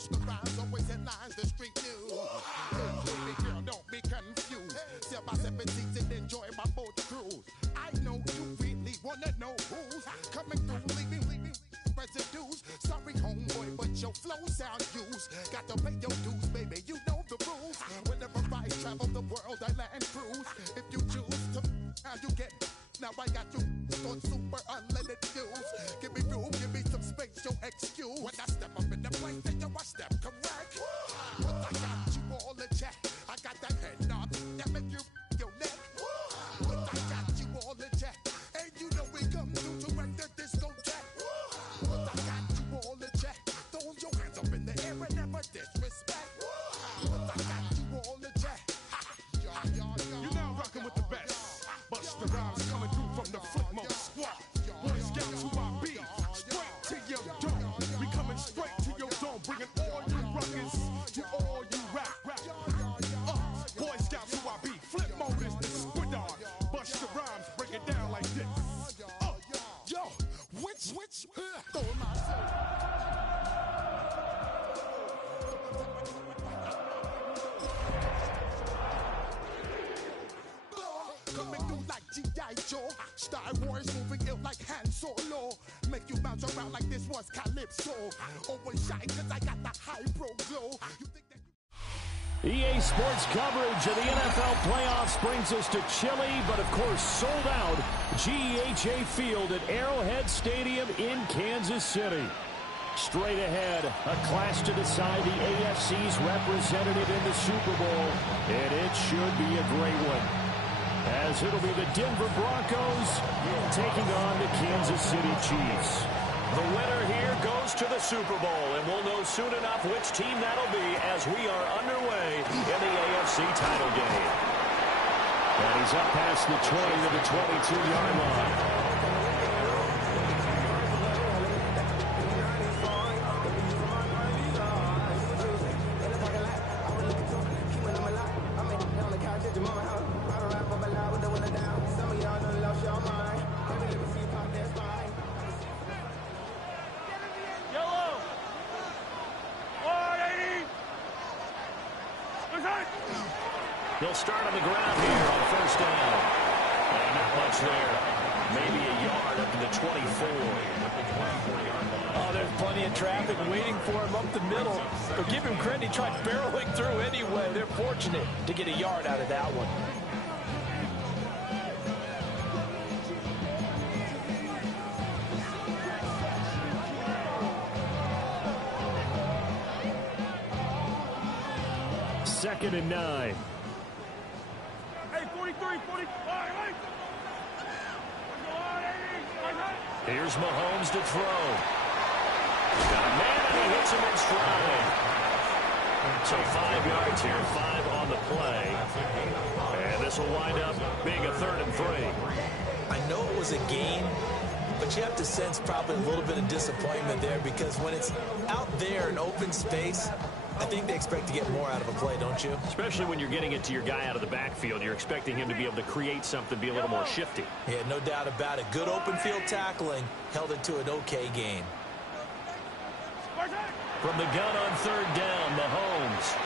Busta Rhymes always headlines the street news. Baby girl, don't be confused. Step by step and seats and enjoy my boat cruise. I know you really wanna know who's coming through, leaving residues. Sorry, homeboy, but your flow sound used. Got to pay your dues, baby. You know the rules. Whenever I travel the world, I land cruise. If you choose to, how you get. Now I got you on super unlimited views. Give me room, give me some space, your excuse. When I step up in the place, then you I step correct. But I got you all in check. I got that head knob that make you your neck. But I got you all in check. And you know we come through to wreck the discotheque. But I got you all in check. Throw your hands up in the air and never disrespect. But I got you all in check. You're now rocking with the best. Busta Rhymes coming through from the Flip Mode Squad. Boy Scouts who I be, straight to your dome. We coming straight to your dome, bringing all you rockers to all you rap. Boy Scouts who I be, Flip Mode is the squid on. Busta Rhymes break it down like this. Yo, which, throw myself. Coming through like G.I. Joe. Star Wars moving ill like Han Solo. Make you bounce around like this was Calypso. Always shine cause I got the high pro glow. You think that EA Sports coverage of the NFL playoffs brings us to chilly, but of course sold out GEHA Field at Arrowhead Stadium in Kansas City. Straight ahead, a clash to decide the AFC's representative in the Super Bowl, and it should be a great one, as it'll be the Denver Broncos taking on the Kansas City Chiefs. The winner here goes to the Super Bowl, and we'll know soon enough which team that'll be as we are underway in the AFC title game. And he's up past the 20 to the 22-yard line. They'll start on the ground here on first down. And not much there. Maybe a yard up to the 24. Oh, there's plenty of traffic waiting for him up the middle. But give him credit, he tried barreling through anyway. They're fortunate to get a yard out of that one. Second and 9. Hey, 43, 40. Here's Mahomes to throw. Got a man, and he hits him in stride. So 5 yards here, 5 on the play. And this will wind up being a 3rd and 3. I know it was a game, but you have to sense probably a little bit of disappointment there because when it's out there in open space, I think they expect to get more out of a play, don't you? Especially when you're getting it to your guy out of the backfield. You're expecting him to be able to create something, be a little more shifty. Yeah, no doubt about it. Good open field tackling held it to an okay game. From the gun on 3rd down, Mahomes.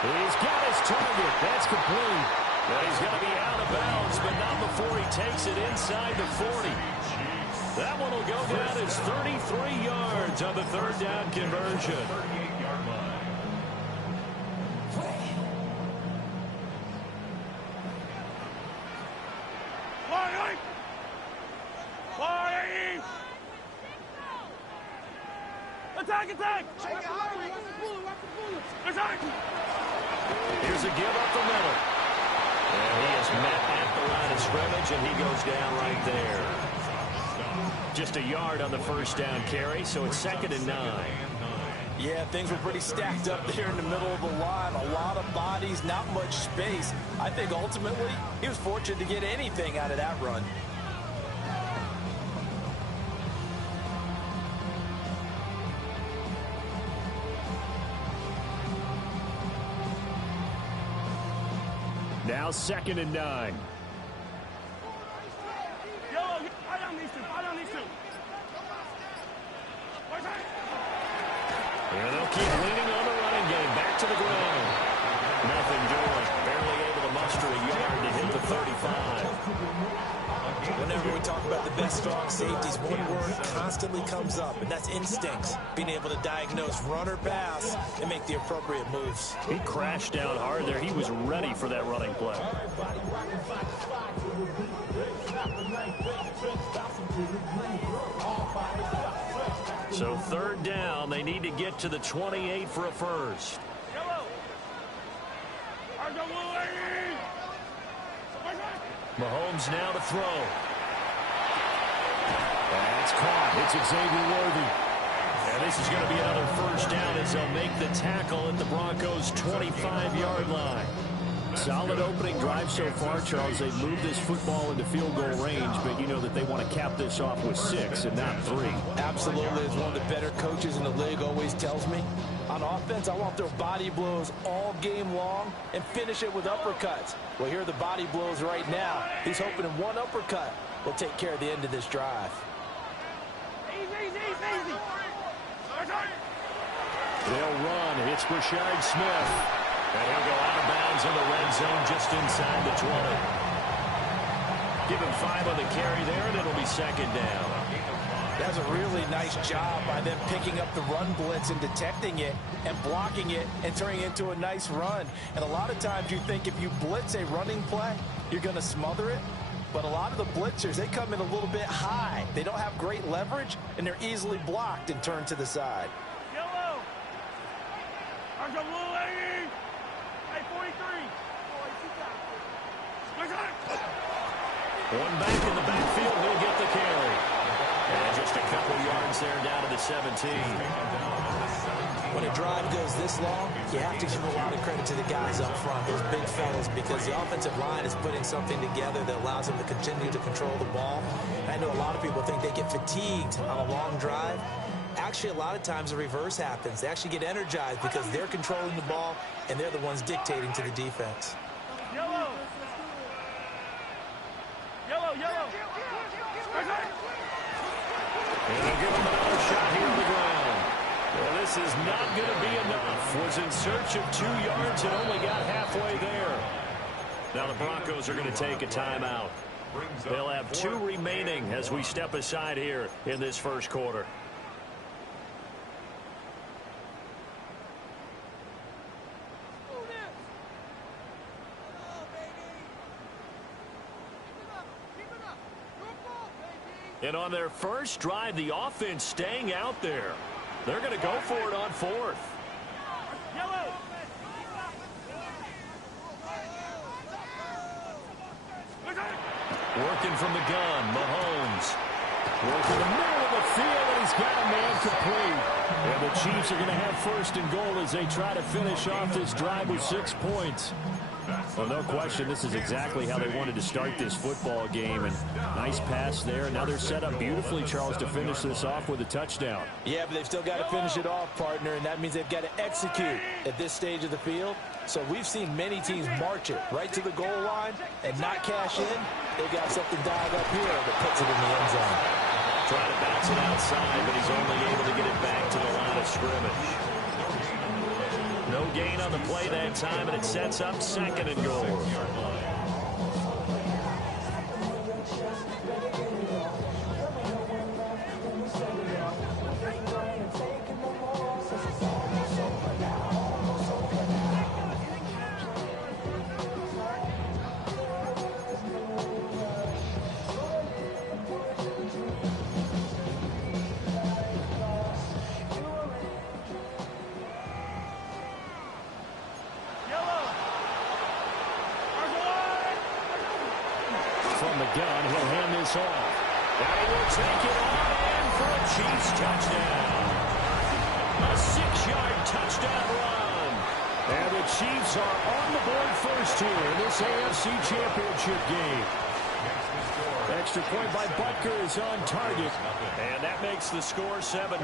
He's got his target. That's complete. Well, he's going to be out of bounds, but not before he takes it inside the 40. That one will go down as 33 yards on the 3rd down conversion. Attack! Attack! Here's a give up the middle. And he is met at the line of scrimmage, and he goes down right there. Just a yard on the first down carry, so it's 2nd and 9. Yeah, things were pretty stacked up there in the middle of the line. A lot of bodies, not much space. I think ultimately he was fortunate to get anything out of that run. Now 2nd and 9. And they'll keep leaning on the running game. Back to the ground. Nothing doing. Barely able to muster a yard to hit the 35. Whenever we talk about the best strong safeties, one word constantly comes up, and that's instincts. Being able to diagnose run or pass and make the appropriate moves. He crashed down hard there. He was ready for that running play. So third down, they need to get to the 28 for a first. Mahomes now to throw. That's caught. It's Xavier Worthy. And this is going to be another first down as they'll make the tackle at the Broncos' 25-yard line. Solid opening drive so far, Charles. They've moved this football into field goal range, but you know that they want to cap this off with 6 and not 3. Absolutely. As one of the better coaches in the league always tells me, on offense, I want their body blows all game long and finish it with uppercuts. Well, here are the body blows right now. He's hoping in one uppercut will take care of the end of this drive. Easy. They'll run. It's Rashard Smith. And he'll go out of bounds in the red zone just inside the 20. Give him 5 on the carry there, and it'll be second down. That's a really nice job by them picking up the run blitz and detecting it and blocking it and turning it into a nice run. And a lot of times you think if you blitz a running play, you're going to smother it. But a lot of the blitzers, they come in a little bit high. They don't have great leverage, and they're easily blocked and turned to the side. Yellow. Argo blue, hey, 43. One back in the backfield, he'll get the carry. And just a couple yards there down to the 17. When a drive goes this long, you have to give a lot of credit to the guys up front, those big fellas, because the offensive line is putting something together that allows them to continue to control the ball. I know a lot of people think they get fatigued on a long drive. Actually, a lot of times the reverse happens. They actually get energized because they're controlling the ball, and they're the ones dictating to the defense. Yellow. And they'll give him another shot here on the ground. Well, this is not going to be enough. Was in search of 2 yards and only got halfway there. Now the Broncos are going to take a timeout. They'll have 2 remaining as we step aside here in this first quarter. And on their first drive, the offense staying out there. They're going to go for it on 4th. Yellow. Working from the gun, Mahomes. Working the middle of the field, and he's got a man complete. And the Chiefs are going to have first and goal as they try to finish off this drive with 6 points. Well, no question, this is exactly how they wanted to start this football game. And nice pass there. Now they're set up beautifully, Charles, to finish this off with a touchdown. Yeah, but they've still got to finish it off, partner, and that means they've got to execute at this stage of the field. So we've seen many teams march it right to the goal line and not cash in. They've got something dialed up here that puts it in the end zone. Trying to bounce it outside, but he's only able to get it back to the line of scrimmage. No gain on the play that time, and it sets up second and goal. From the gun, he'll hand this off. And he will take it on in for a Chiefs touchdown. A 6-yard touchdown run. And the Chiefs are on the board first here in this AFC Championship game. Extra point by Butker is on target. And that makes the score 7-0.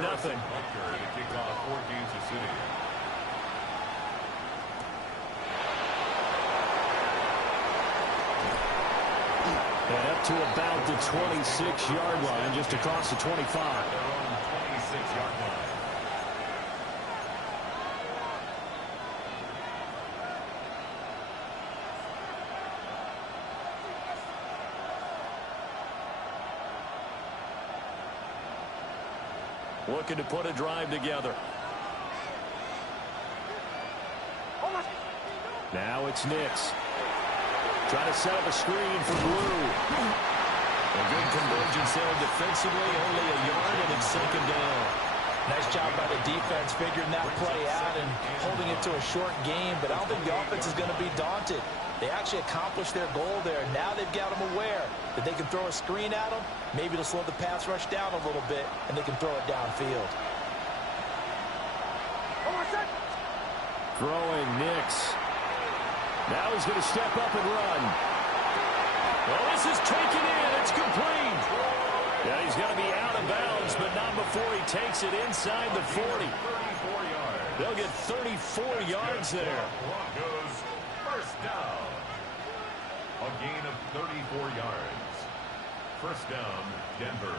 And up to about the 26-yard line, just across the 25. looking to put a drive together. Now it's Nix. Trying to set up a screen for Blue. A good convergence there defensively. Only a yard, and it's second down. Nice job by the defense figuring that play out and holding it to a short game. But I don't think the offense is going to be daunted. They actually accomplished their goal there. Now they've got them aware that they can throw a screen at them. Maybe it'll slow the pass rush down a little bit, and they can throw it downfield. Throwing Nix. Now he's going to step up and run. Well, this is taken in. It's complete. Yeah, he's going to be out of bounds, but not before he takes it inside the 40. They'll get 34 yards there. Broncos first down. A gain of 34 yards. First down, Denver.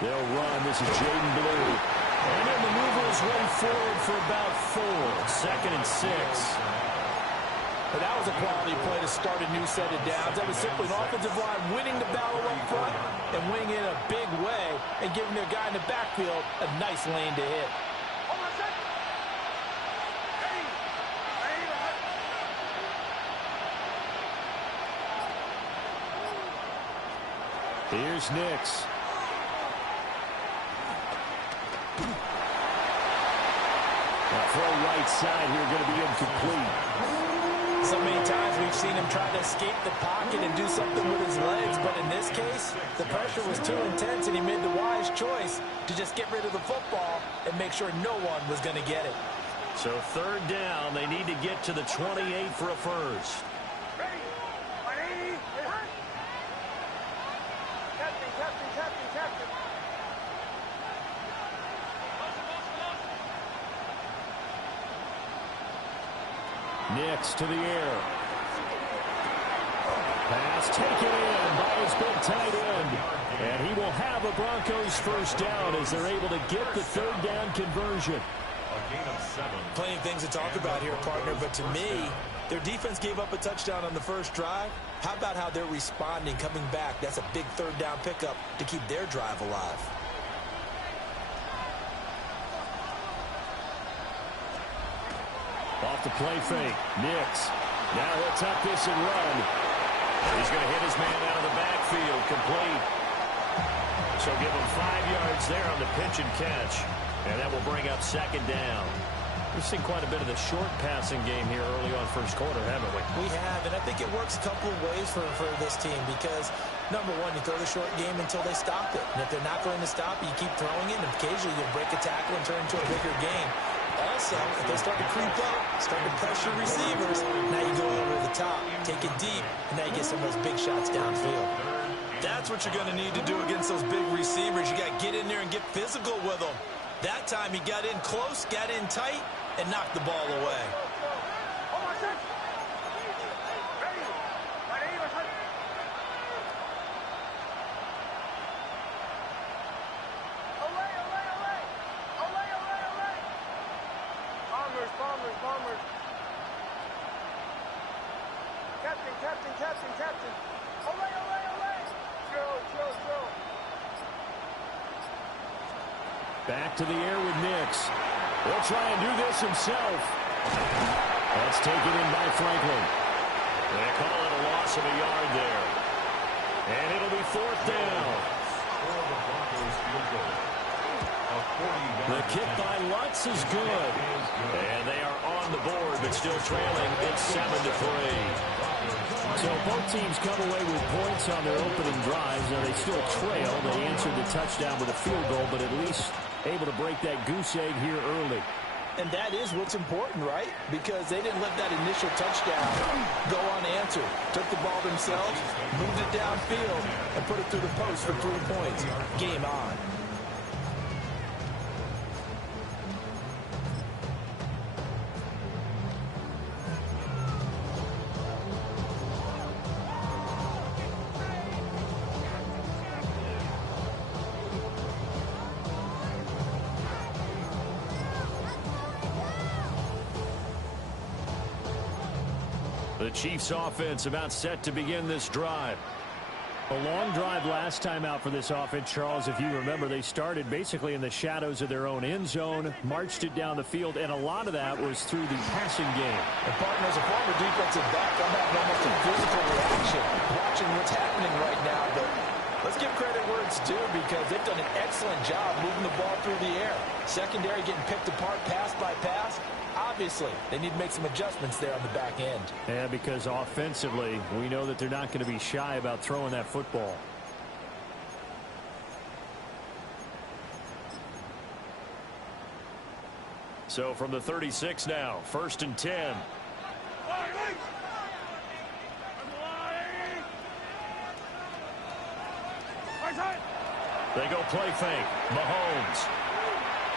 They'll run. This is Jaden Blue. And then the movers run forward for about 4. Second and 6. But that was a quality play to start a new set of downs. That was simply an offensive line winning the battle up front and winning in a big way and giving their guy in the backfield a nice lane to hit. Here's Nix. That throw right side here going to be incomplete. So many times we've seen him try to escape the pocket and do something with his legs, but in this case, the pressure was too intense and he made the wise choice to just get rid of the football and make sure no one was going to get it. So third down, they need to get to the 28 for a first. Nix to the air. Pass taken in by his big tight end. And he will have a Broncos first down as they're able to get the third down conversion. A gain of 7. Plenty of things to talk about here, partner, but to me, their defense gave up a touchdown on the first drive. How about how they're responding, coming back? That's a big third down pickup to keep their drive alive. Off the play fake. Nix. Now he'll tuck this and run. He's going to hit his man out of the backfield. Complete. So give him 5 yards there on the pitch and catch. And that will bring up second down. We've seen quite a bit of the short passing game here early on first quarter, haven't we? We have, and I think it works a couple of ways for this team because, number one, you throw the short game until they stop it. And if they're not going to stop it, you keep throwing it, and occasionally you'll break a tackle and turn into a bigger game. Also, if they start to creep up, start to pressure receivers, now you go over the top, take it deep, and now you get some of those big shots downfield. That's what you're going to need to do against those big receivers. You got to get in there and get physical with them. That time he got in close, got in tight, and knocked the ball away. Bombers. Captain. Olay. Chill. Back to the air with Nix. He'll try and do this himself. That's taken in by Franklin. They call it a loss of a yard there. And it'll be fourth down. The kick by Lutz is good. And they are on the board, but still trailing. It's 7-3. So both teams come away with points on their opening drives. Now they still trail. They answered the touchdown with a field goal, but at least able to break that goose egg here early. And that is what's important, right? Because they didn't let that initial touchdown go unanswered. Took the ball themselves, moved it downfield, and put it through the post for 3 points. Game on. The Chiefs offense about set to begin this drive. A long drive last time out for this offense, Charles. If you remember, they started basically in the shadows of their own end zone, marched it down the field, and a lot of that was through the passing game. And partner, as a former defensive back, I'm having almost a physical reaction watching what's happening right now. But let's give credit where it's due because they've done an excellent job moving the ball through the air. Secondary getting picked apart pass by pass. Obviously, they need to make some adjustments there on the back end. Yeah, because offensively, we know that they're not going to be shy about throwing that football. So from the 36 now, 1st and 10. They go play fake. Mahomes.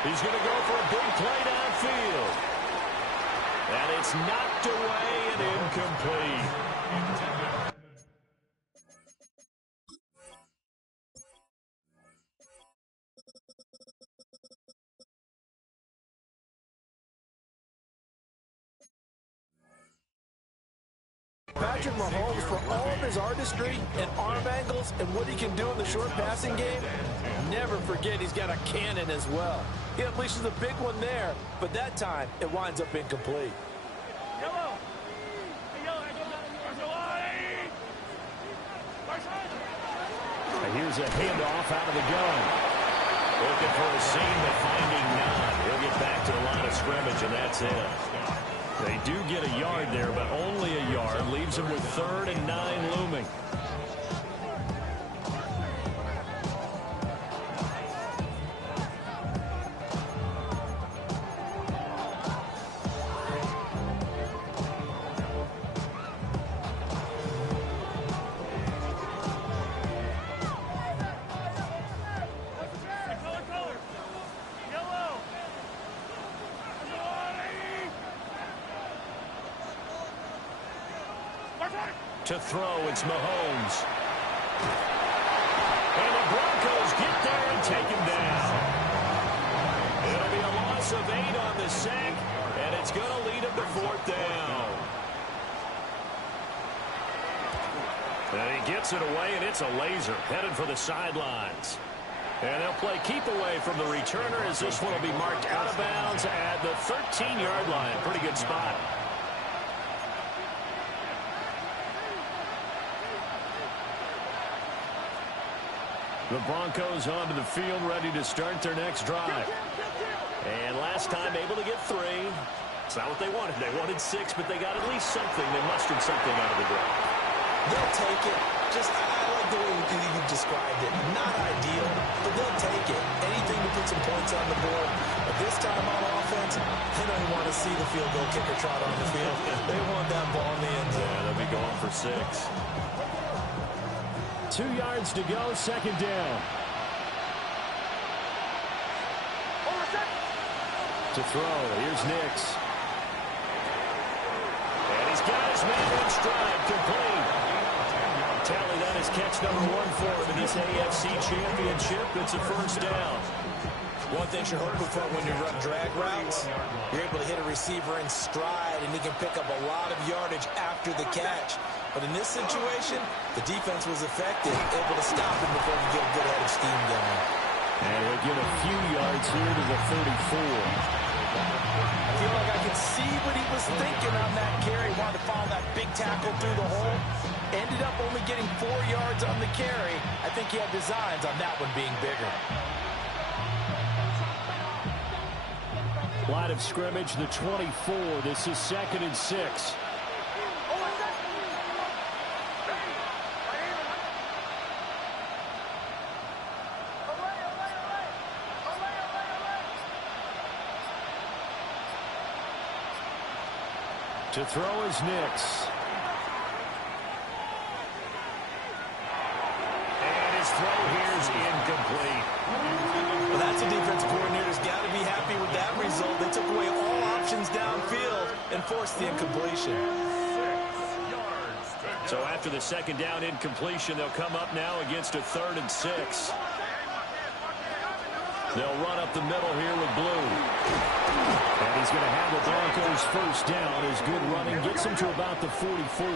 He's going to go for a big play downfield. And it's knocked away and incomplete. Patrick Mahomes, for all of his artistry and arm angles and what he can do in the short passing game, never forget he's got a cannon as well. He unleashes a big one there, but that time it winds up incomplete. And here's a handoff out of the gun. Looking for a seam, but finding none. He'll get back to the line of scrimmage, and that's it. They do get a yard there, but only a yard. Leaves them with 3rd and 9 looming. To throw, it's Mahomes. And the Broncos get there and take him down. It'll be a loss of 8 on the sack, and it's going to lead him to 4th down. And he gets it away, and it's a laser headed for the sidelines. And they'll play keep away from the returner as this one will be marked out of bounds at the 13-yard line. Pretty good spot. The Broncos onto the field, ready to start their next drive. And last time able to get 3. It's not what they wanted. They wanted 6, but they got at least something. They mustered something out of the drive. They'll take it. I like the way you described it. Not ideal, but they'll take it. Anything to put some points on the board. But this time on offense, they don't want to see the field goal kicker trot on the field. They want that ball in the end zone. Yeah, they'll be going for 6. 2 yards to go, 2nd down. To throw, here's Nix. And he's got his man in stride, complete. Tally, that is catch number 1 for him in this AFC Championship. It's a 1st down. One thing you're hoping for when you run drag routes, you're able to hit a receiver in stride, and he can pick up a lot of yardage after the catch. But in this situation, the defense was effective, able to stop him before he get a good head of steam going. And we'll get a few yards here to the 34. I feel like I can see what he was thinking on that carry. Wanted to follow that big tackle through the hole. Ended up only getting 4 yards on the carry. I think he had designs on that one being bigger. Line of scrimmage, the 24. This is 2nd and 6. To throw is Nix. And his throw here is incomplete. Well, that's a defense coordinator's got to be happy with that result. They took away all options downfield and forced the incompletion. So after the 2nd down incompletion, they'll come up now against a 3rd and 6. They'll run up the middle here with Blue. And he's going to have the Broncos first down. His good running gets him to about the 44.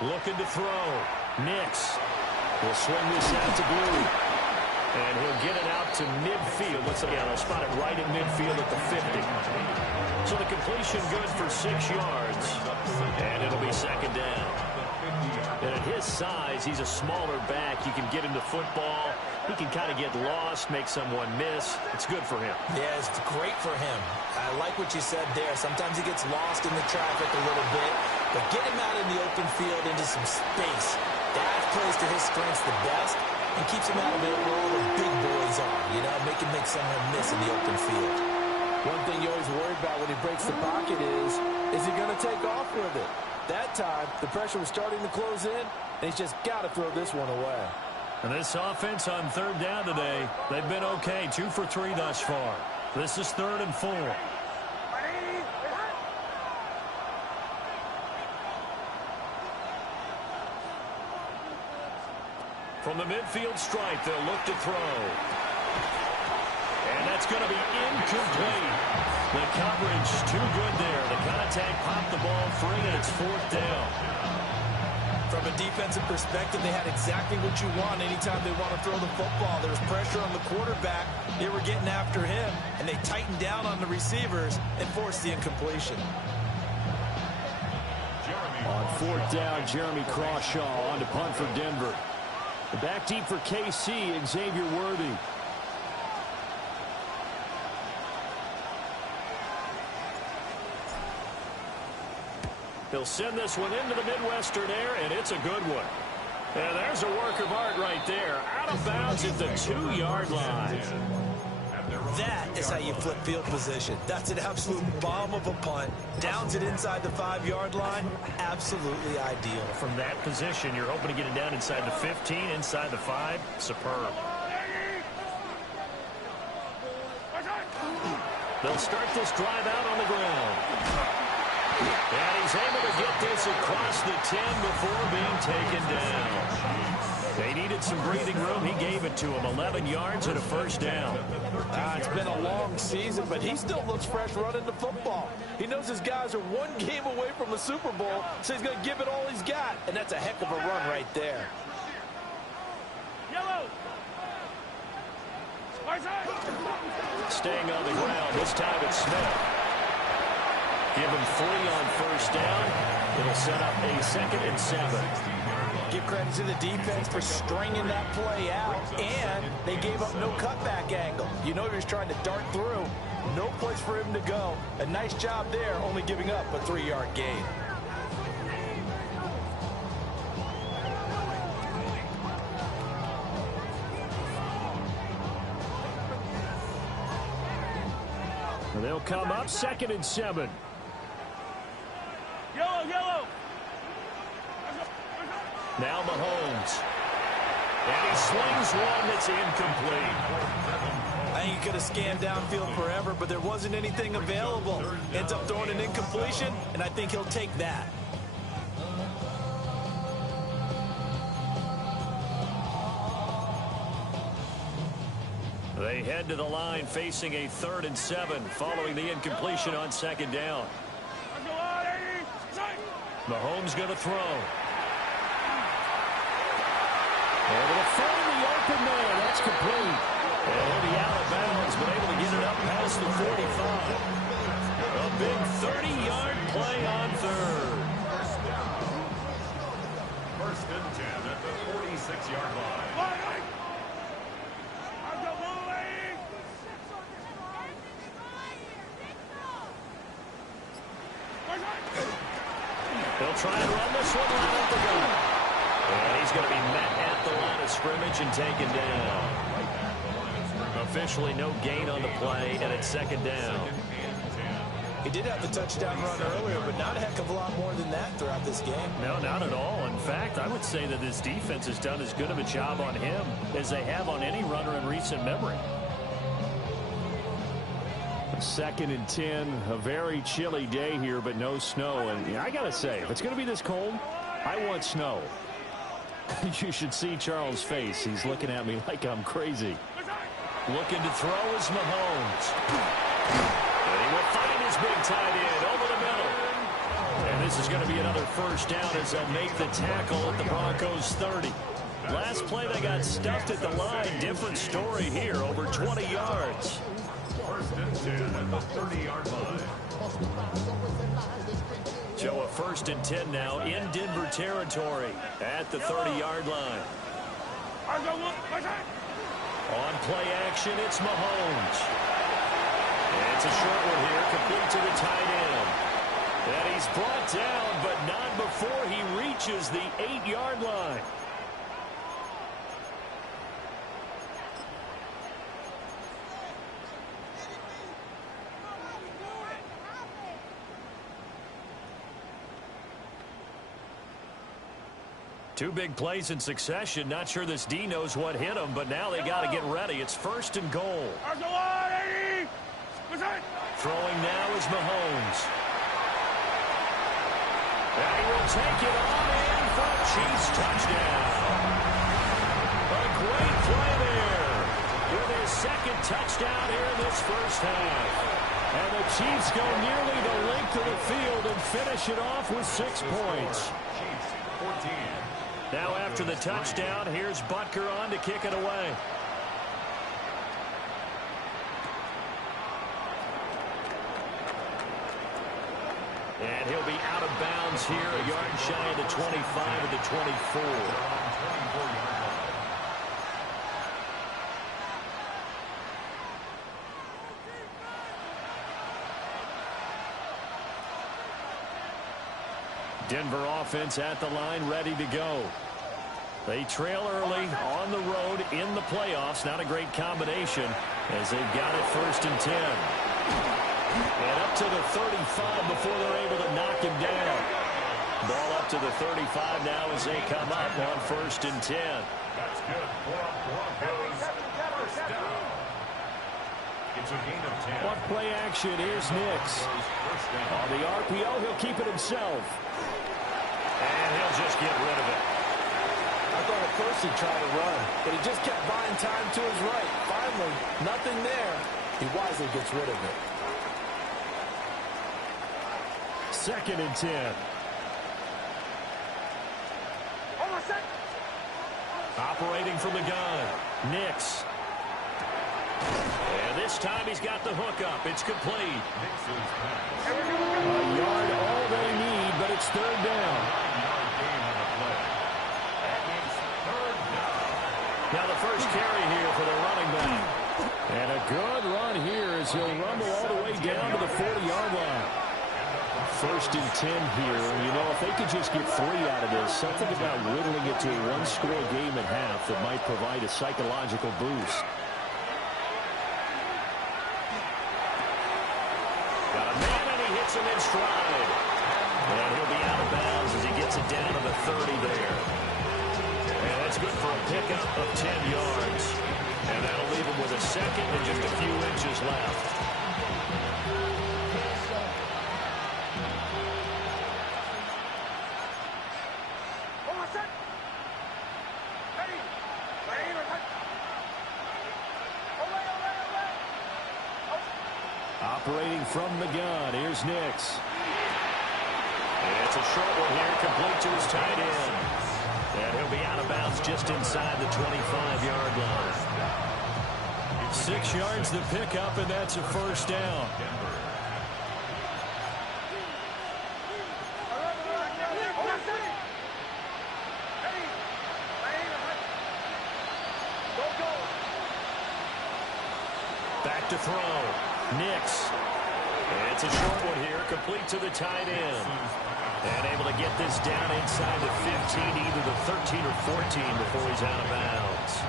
Looking to throw. Nix will swing this out to Blue. And he'll get it out to midfield. Let's see, they'll spot it right at midfield at the 50. So the completion good for 6 yards. And it'll be second down. And at his size, he's a smaller back. You can get him to football. He can kind of get lost, make someone miss. It's good for him. Yeah, it's great for him. I like what you said there. Sometimes he gets lost in the traffic a little bit. But get him out in the open field into some space. That plays to his strengths the best and keeps him out of it where all the big boys are. You know, make someone miss in the open field. One thing you always worry about when he breaks the pocket is he going to take off with it? That time, the pressure was starting to close in, and he's just got to throw this one away. And this offense on third down today, they've been okay. 2 for 3 thus far. This is 3rd and 4. From the midfield stripe, they'll look to throw. And that's going to be incomplete. The coverage too good there. The contact popped the ball free, and it's 4th down. From a defensive perspective, they had exactly what you want anytime they want to throw the football. There was pressure on the quarterback. They were getting after him, and they tightened down on the receivers and forced the incompletion. On 4th down, Jeremy Crawshaw on to punt for Denver. The back deep for KC, Xavier Worthy. He'll send this one into the Midwestern air, and it's a good one. And there's a work of art right there. Out of bounds at the 2-yard line. That is how you flip field position. That's an absolute bomb of a punt. Downs it inside the 5-yard line. Absolutely ideal. From that position, you're hoping to get it down inside the 15, inside the 5. Superb. They'll start this drive out on the ground. And he's able to get this across the 10 before being taken down. They needed some breathing room. He gave it to him. 11 yards and a first down. It's been a long season, but he still looks fresh running the football. He knows his guys are 1 game away from the Super Bowl, so he's going to give it all he's got. And that's a heck of a run right there. Yellow. Staying on the ground. This time it's Smith. Give him 3 on first down. It'll set up a 2nd and 7. Give credit to the defense for stringing that play out, and they gave up no cutback angle. You know he was trying to dart through. No place for him to go. A nice job there, only giving up a 3-yard gain. They'll come up 2nd and 7. Yellow, yellow. Now Mahomes. And he swings one that's incomplete. I think he could have scanned downfield forever, but there wasn't anything available. Ends up throwing an incompletion, and I think he'll take that. They head to the line facing a 3rd and 7 following the incompletion on 2nd down. Mahomes going to throw. Able to find the open man. That's complete. And he'll be out of bounds, but able to get it up past the 45. A big 30-yard play on 3rd. 1st and 10 at the 46-yard line. They'll try and run this one line up the gut. And he's going to be met at the line of scrimmage and taken down. Officially no gain on the play, and it's 2nd down. He did have the touchdown run earlier, but not a heck of a lot more than that throughout this game. No, not at all. In fact, I would say that this defense has done as good of a job on him as they have on any runner in recent memory. 2nd and 10, a very chilly day here, but no snow. And I got to say, if it's going to be this cold, I want snow. You should see Charles' face. He's looking at me like I'm crazy. Looking to throw is Mahomes. And he will find his big tight end over the middle. And this is going to be another first down as they'll make the tackle at the Broncos 30. Last play they got stuffed at the line. Different story here, over 20 yards. First and 10 at the 30-yard line. So a 1st and 10 now in Denver territory at the 30-yard line. On play action, it's Mahomes. And it's a short one here, complete to the tight end. And he's brought down, but not before he reaches the 8-yard line. Two big plays in succession. Not sure this D knows what hit him, but now they got to get ready. It's 1st and goal. Throwing now is Mahomes. And he will take it on in for a Chiefs touchdown. A great play there with his 2nd touchdown here in this first half. And the Chiefs go nearly the length of the field and finish it off with 6 points. Chiefs 14. Now after the touchdown, here's Butker on to kick it away. And he'll be out of bounds here, a yard shy of the 25 of the 24. Denver offense at the line, ready to go. They trail early on the road in the playoffs. Not a great combination as they've got it 1st and 10. And up to the 35 before they're able to knock him down. Ball up to the 35 now as they come up on 1st and 10. That's good for Broncos. First down. It's a gain of 10. What play action? Here's Nix. On the RPO, he'll keep it himself. And he'll just get rid of it. I thought at first he'd try to run, but he just kept buying time to his right. Finally, nothing there. He wisely gets rid of it. 2nd and 10. Operating from the gun. Nix. And this time he's got the hook up. It's complete. A yard all they need, but it's 3rd down. Now the first carry here for the running back. And a good run here as he'll rumble all the way down to the 40-yard line. 1st and 10 here. You know, if they could just get 3 out of this, something about whittling it to a 1-score game at half that might provide a psychological boost. Got a man, and he hits him in stride. And he'll be out of bounds as he gets it down to the 30 there. And that's good for a pickup of 10 yards. And that'll leave him with a 2nd and just a few inches left. Operating from the gun, here's Nix. And it's a short one here, complete to his tight end. And he'll be out of bounds just inside the 25-yard line. 6 yards the pickup, and that's a 1st down. Back to throw. Nix. And it's a short one here, complete to the tight end. And able to get this down inside the 15, either the 13 or 14 before he's out of bounds.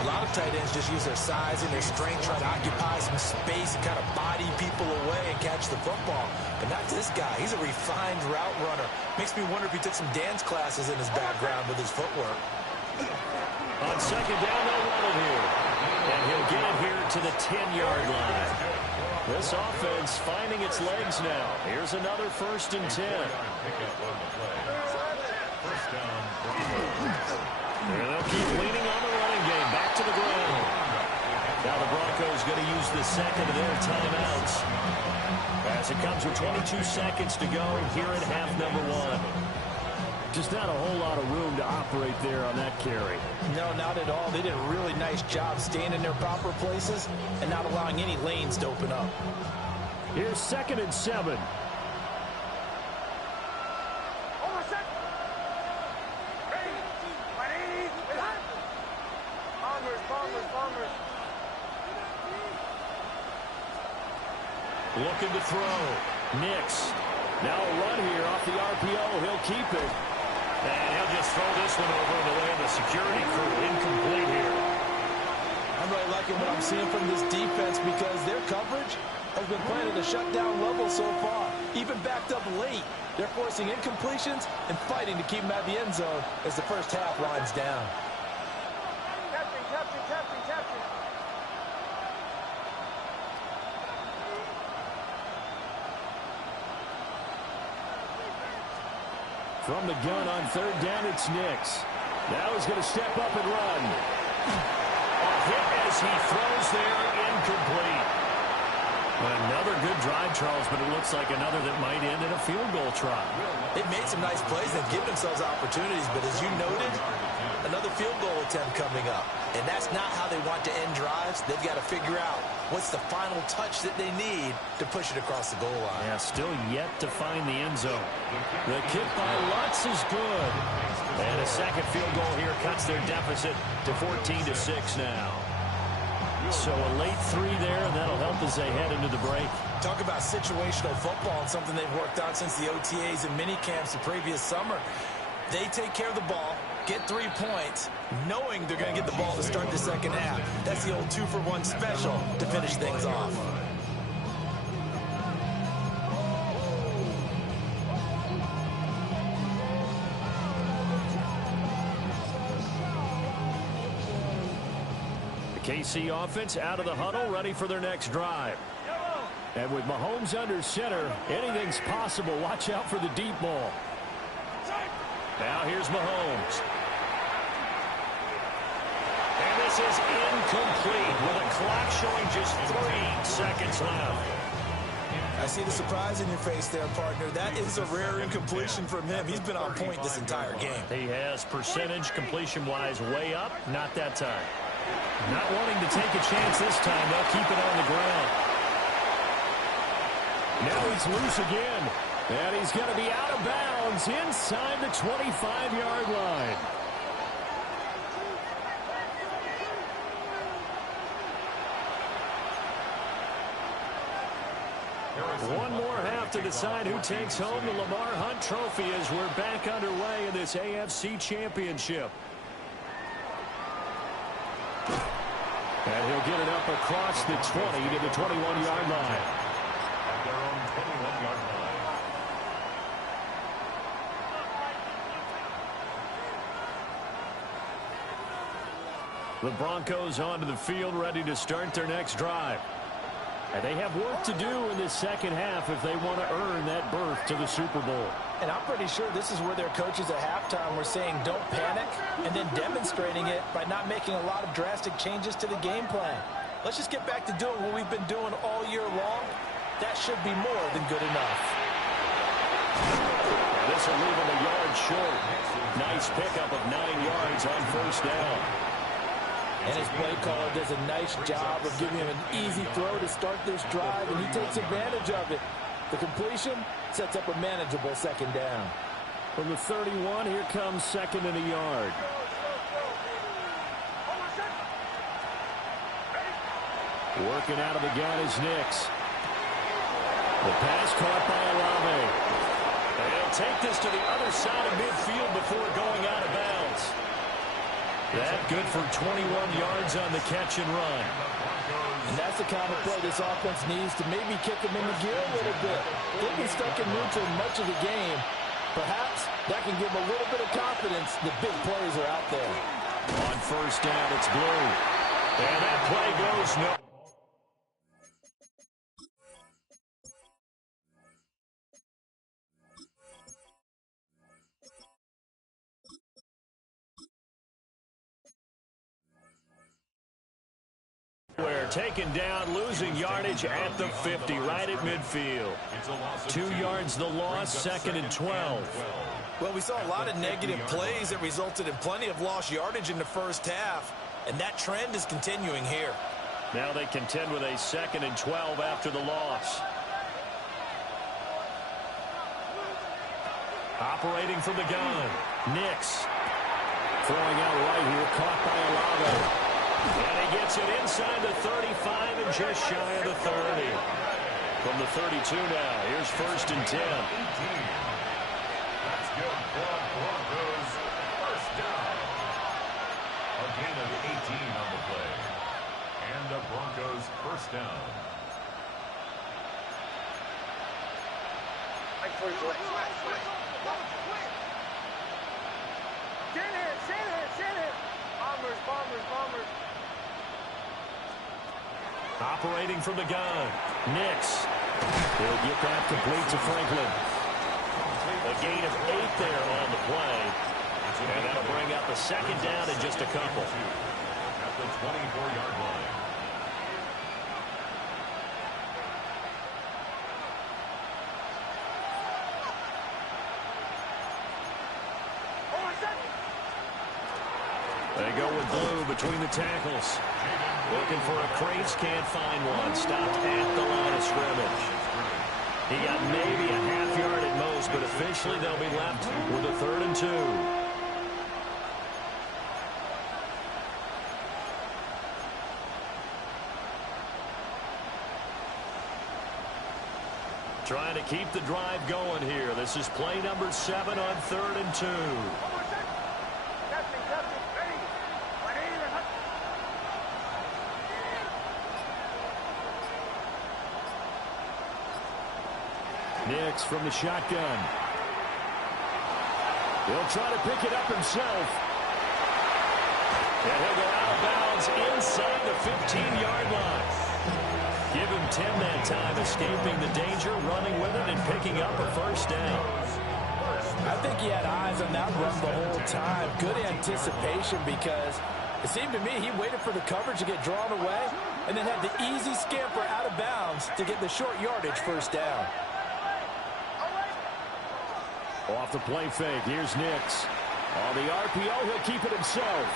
A lot of tight ends just use their size and their strength, try to occupy some space and kind of body people away and catch the football. But not this guy. He's a refined route runner. Makes me wonder if he took some dance classes in his background with his footwork. On 2nd down, they'll run it here. And he'll get it here to the 10-yard line. This offense finding its legs now. Here's another 1st and 10. And they'll keep leaning on the running game. Back to the ground. Now the Broncos going to use the second of their timeouts as it comes with 22 seconds to go here in half number 1. Just not a whole lot of room to operate there on that carry. No, not at all. They did a really nice job staying in their proper places and not allowing any lanes to open up. Here's 2nd and 7. Looking to throw. Nix. Now a run here off the RPO. He'll keep it. And he'll just throw this one over in the way of the security crew. Incomplete here. I'm really liking what I'm seeing from this defense because their coverage has been playing at a shutdown level so far. Even backed up late, they're forcing incompletions and fighting to keep them out of the end zone as the first half winds down. Captain. From the gun on 3rd down, it's Nix. Now he's going to step up and run. A hit as he throws there, incomplete. Another good drive, Charles, but it looks like another that might end in a field goal try. They've made some nice plays and given themselves opportunities, but as you noted, another field goal attempt coming up. And that's not how they want to end drives. They've got to figure out what's the final touch that they need to push it across the goal line. Yeah, still yet to find the end zone. The kick by Lutz is good. And a second field goal here cuts their deficit to 14-6 now. So a late 3 there, and that'll help as they head into the break. Talk about situational football and something they've worked on since the OTAs and mini camps the previous summer. They take care of the ball, get 3 points, knowing they're going to get the ball to start the second half. That's the old 2-for-1 special to finish things off. KC offense out of the huddle, ready for their next drive. And with Mahomes under center, anything's possible. Watch out for the deep ball. Now here's Mahomes. And this is incomplete with a clock showing just 3 seconds left. I see the surprise in your face there, partner. That is a rare incompletion from him. He's been on point this entire game. He has percentage completion-wise way up. Not that time. Not wanting to take a chance this time. They'll keep it on the ground. Now he's loose again. And he's going to be out of bounds inside the 25-yard line. One more half to decide who takes home the Lamar Hunt Trophy as we're back underway in this AFC Championship. And he'll get it up across the 20 to the 21-yard line. At their own 21-yard line. The Broncos onto the field, ready to start their next drive. And they have work to do in this second half if they want to earn that berth to the Super Bowl. And I'm pretty sure this is where their coaches at halftime were saying don't panic and then demonstrating it by not making a lot of drastic changes to the game plan. Let's just get back to doing what we've been doing all year long. That should be more than good enough. And this will leave them a yard short. Nice pickup of 9 yards on first down. And his play caller does a nice job of giving him an easy throw to start this drive, and he takes advantage of it. The completion sets up a manageable second down. From the 31, here comes second and a yard. Working out of the gun is Nix. The pass caught by Olave. And he'll take this to the other side of midfield before going out of bounds. That good for 21 yards on the catch and run. And that's the kind of play this offense needs to maybe kick them in the gear a little bit. They've been stuck in neutral much of the game. Perhaps that can give them a little bit of confidence. The big plays are out there. On first down, it's Blue. And that play goes no. We're taken down, losing yardage at the 50, right at midfield. 2 yards the loss, 2nd and 12. Well, we saw a lot of negative plays that resulted in plenty of lost yardage in the first half, and that trend is continuing here. Now they contend with a 2nd and 12 after the loss. Operating from the gun, Nix. Throwing out right here, caught by Alago. And he gets it inside the 35 and just shy of the 30. From the 32 now, here's 1st and 10. That's good for Broncos. First down. A gain of 18 on the play. And the Broncos first down. Send it. Bombers. Operating from the gun, Nix. He'll get that complete to Franklin. A gain of 8 there on the play. And that'll bring up a 2nd down in just a couple. At the 24-yard line. They go with blue between the tackles. Looking for a crease, can't find one. Stopped at the line of scrimmage. He got maybe a half yard at most, but officially they'll be left with a 3rd and 2. Trying to keep the drive going here. This is play number 7 on 3rd and 2. Nix from the shotgun. He'll try to pick it up himself. And he'll go out of bounds inside the 15-yard line. Give him 10 that time, escaping the danger, running with it, and picking up a 1st down. I think he had eyes on that run the whole time. Good anticipation, because it seemed to me he waited for the coverage to get drawn away and then had the easy scamper out of bounds to get the short yardage 1st down. Off the play fake, here's Nix. On the RPO, he'll keep it himself.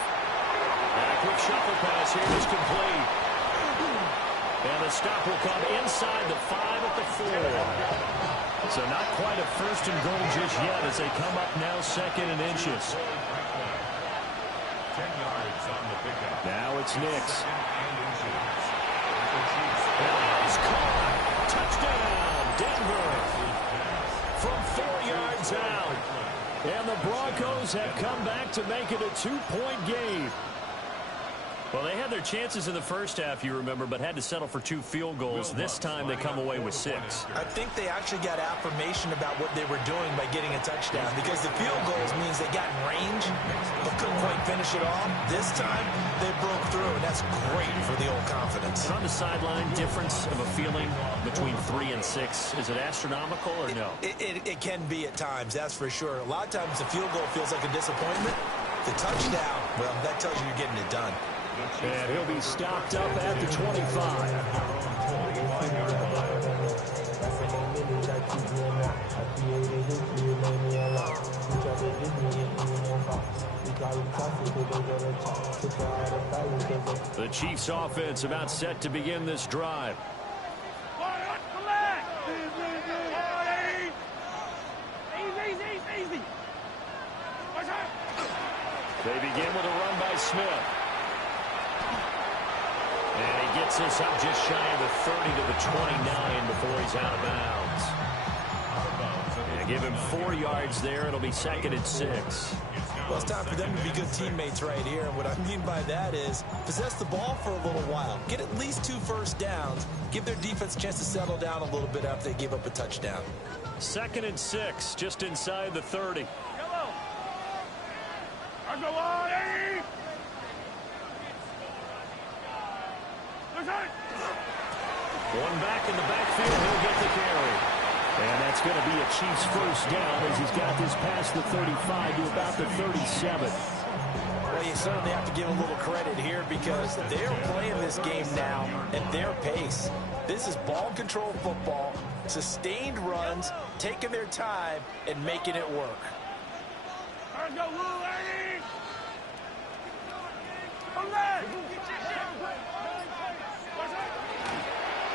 And a quick shuffle pass here is complete. And the stop will come inside the 5 at the 4. So not quite a 1st and goal just yet as they come up now 2nd and inches. 10 yards on the pickup. Now it's Nix. He's caught. Touchdown, Denver. From 4 yards out. And the Broncos have come back to make it a 2-point game. Well, they had their chances in the first half, you remember, but had to settle for 2 field goals. This time they come away with 6. I think they actually got affirmation about what they were doing by getting a touchdown, because the field goals means they got in range but couldn't quite finish it off. This time they broke through, and that's great for the old confidence. And on the sideline, difference of a feeling between 3 and 6, is it astronomical or no? It can be at times, that's for sure. A lot of times the field goal feels like a disappointment. The touchdown, well, that tells you you're getting it done. And he'll be stopped up at the 25. The Chiefs offense about set to begin this drive. They begin with a run by Smith. And he gets this up just shy of the 30 to the 29 before he's out of bounds. And give him 4 yards there. It'll be 2nd and 6. Well, it's time for them to be good teammates right here. And what I mean by that is possess the ball for a little while. Get at least 2 first downs. Give their defense a chance to settle down a little bit after they give up a touchdown. 2nd and 6, just inside the 30. One back in the backfield. He'll get the carry. And that's going to be a Chiefs first down as he's got this past the 35 to about the 37. Well, you certainly have to give a little credit here because they're playing this game now at their pace. This is ball control football, sustained runs, taking their time, and making it work. Let's go, Lou, Eddie!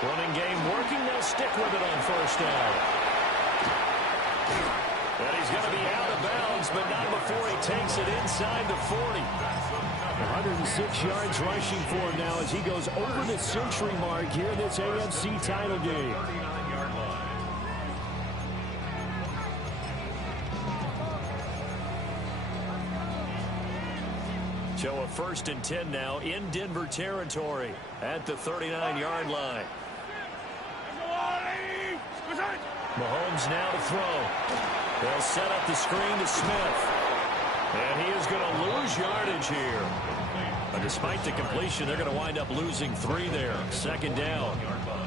Running game working. They'll stick with it on first down. And he's going to be out of bounds, but not before he takes it inside the 40. 106 yards rushing for him now as he goes over the century mark here in this AFC title game. So a 1st and 10 now in Denver territory at the 39-yard line. Mahomes now to throw. They'll set up the screen to Smith. And he is going to lose yardage here. But despite the completion, they're going to wind up losing 3 there. 2nd down.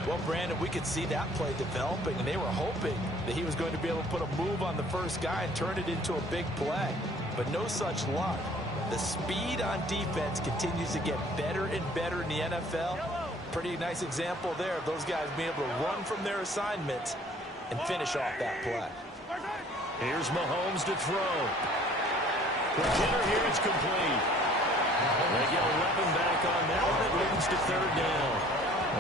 Well, Brandon, we could see that play developing, and they were hoping that he was going to be able to put a move on the first guy and turn it into a big play. But no such luck. The speed on defense continues to get better and better in the NFL. Pretty nice example there of those guys being able to run from their assignments and finish off that play. Here's Mahomes to throw. The hitter here is complete. They get 11 back on that one. It leads to 3rd down.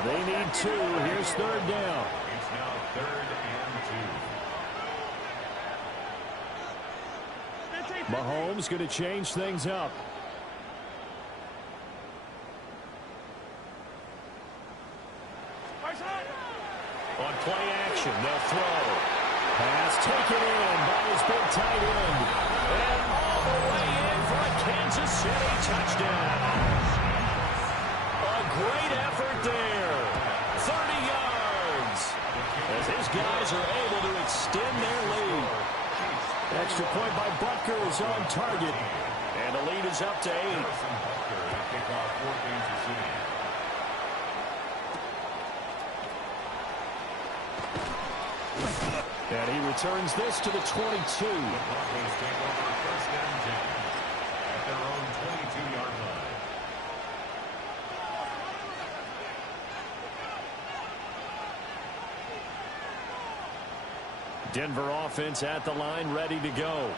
They need 2. Here's 3rd down. It's now 3rd and 2. Mahomes going to change things up. On play action, they'll throw. Pass taken in by his big tight end. And all the way in for a Kansas City touchdown. A great effort there. 30 yards. As his guys are able to extend their lead. Extra point by Butker is on target. And the lead is up to 8. And he returns this to the 22. The Broncos take over 1st and 10 at their own 22-yard line. Denver offense at the line, ready to go.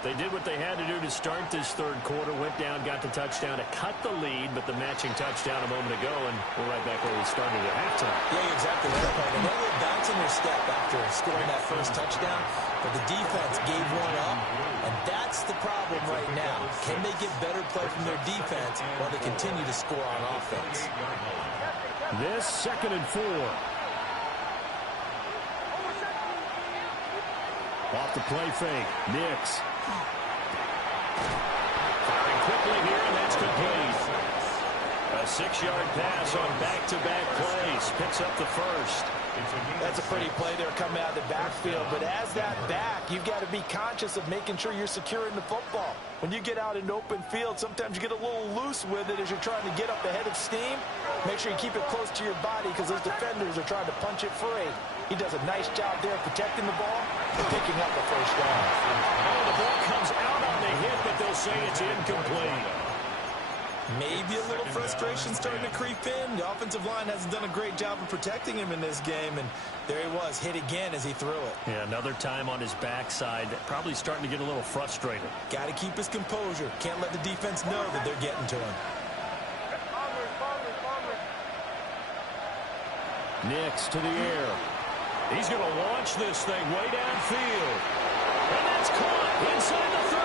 They did what they had to do to start this 3rd quarter. Went down, got the touchdown to cut the lead, but the matching touchdown a moment ago, and we're right back where we started at halftime. Yeah, exactly right, Parker. They were bouncing their step after scoring that first touchdown, but the defense gave one up, and that's the problem right now. Can they get better play from their defense while they continue to score on offense? This 2nd and 4. Off the play fake. Nix. Firing quickly here, and that's complete. A 6-yard pass on back-to-back plays. Picks up the 1st. That's a pretty play there coming out of the backfield. But as that back, you've got to be conscious of making sure you're securing the football. When you get out in open field, sometimes you get a little loose with it as you're trying to get up ahead of steam. Make sure you keep it close to your body because those defenders are trying to punch it free. He does a nice job there protecting the ball and picking up the first down. Oh, the ball comes out on the hit, but they'll say it's incomplete. Maybe a little frustration starting to creep in. The offensive line hasn't done a great job of protecting him in this game, and there he was, hit again as he threw it. Yeah, another time on his backside, probably starting to get a little frustrated. Got to keep his composure. Can't let the defense know that they're getting to him. Nix to the air. He's going to launch this thing way downfield. And that's caught inside the 30.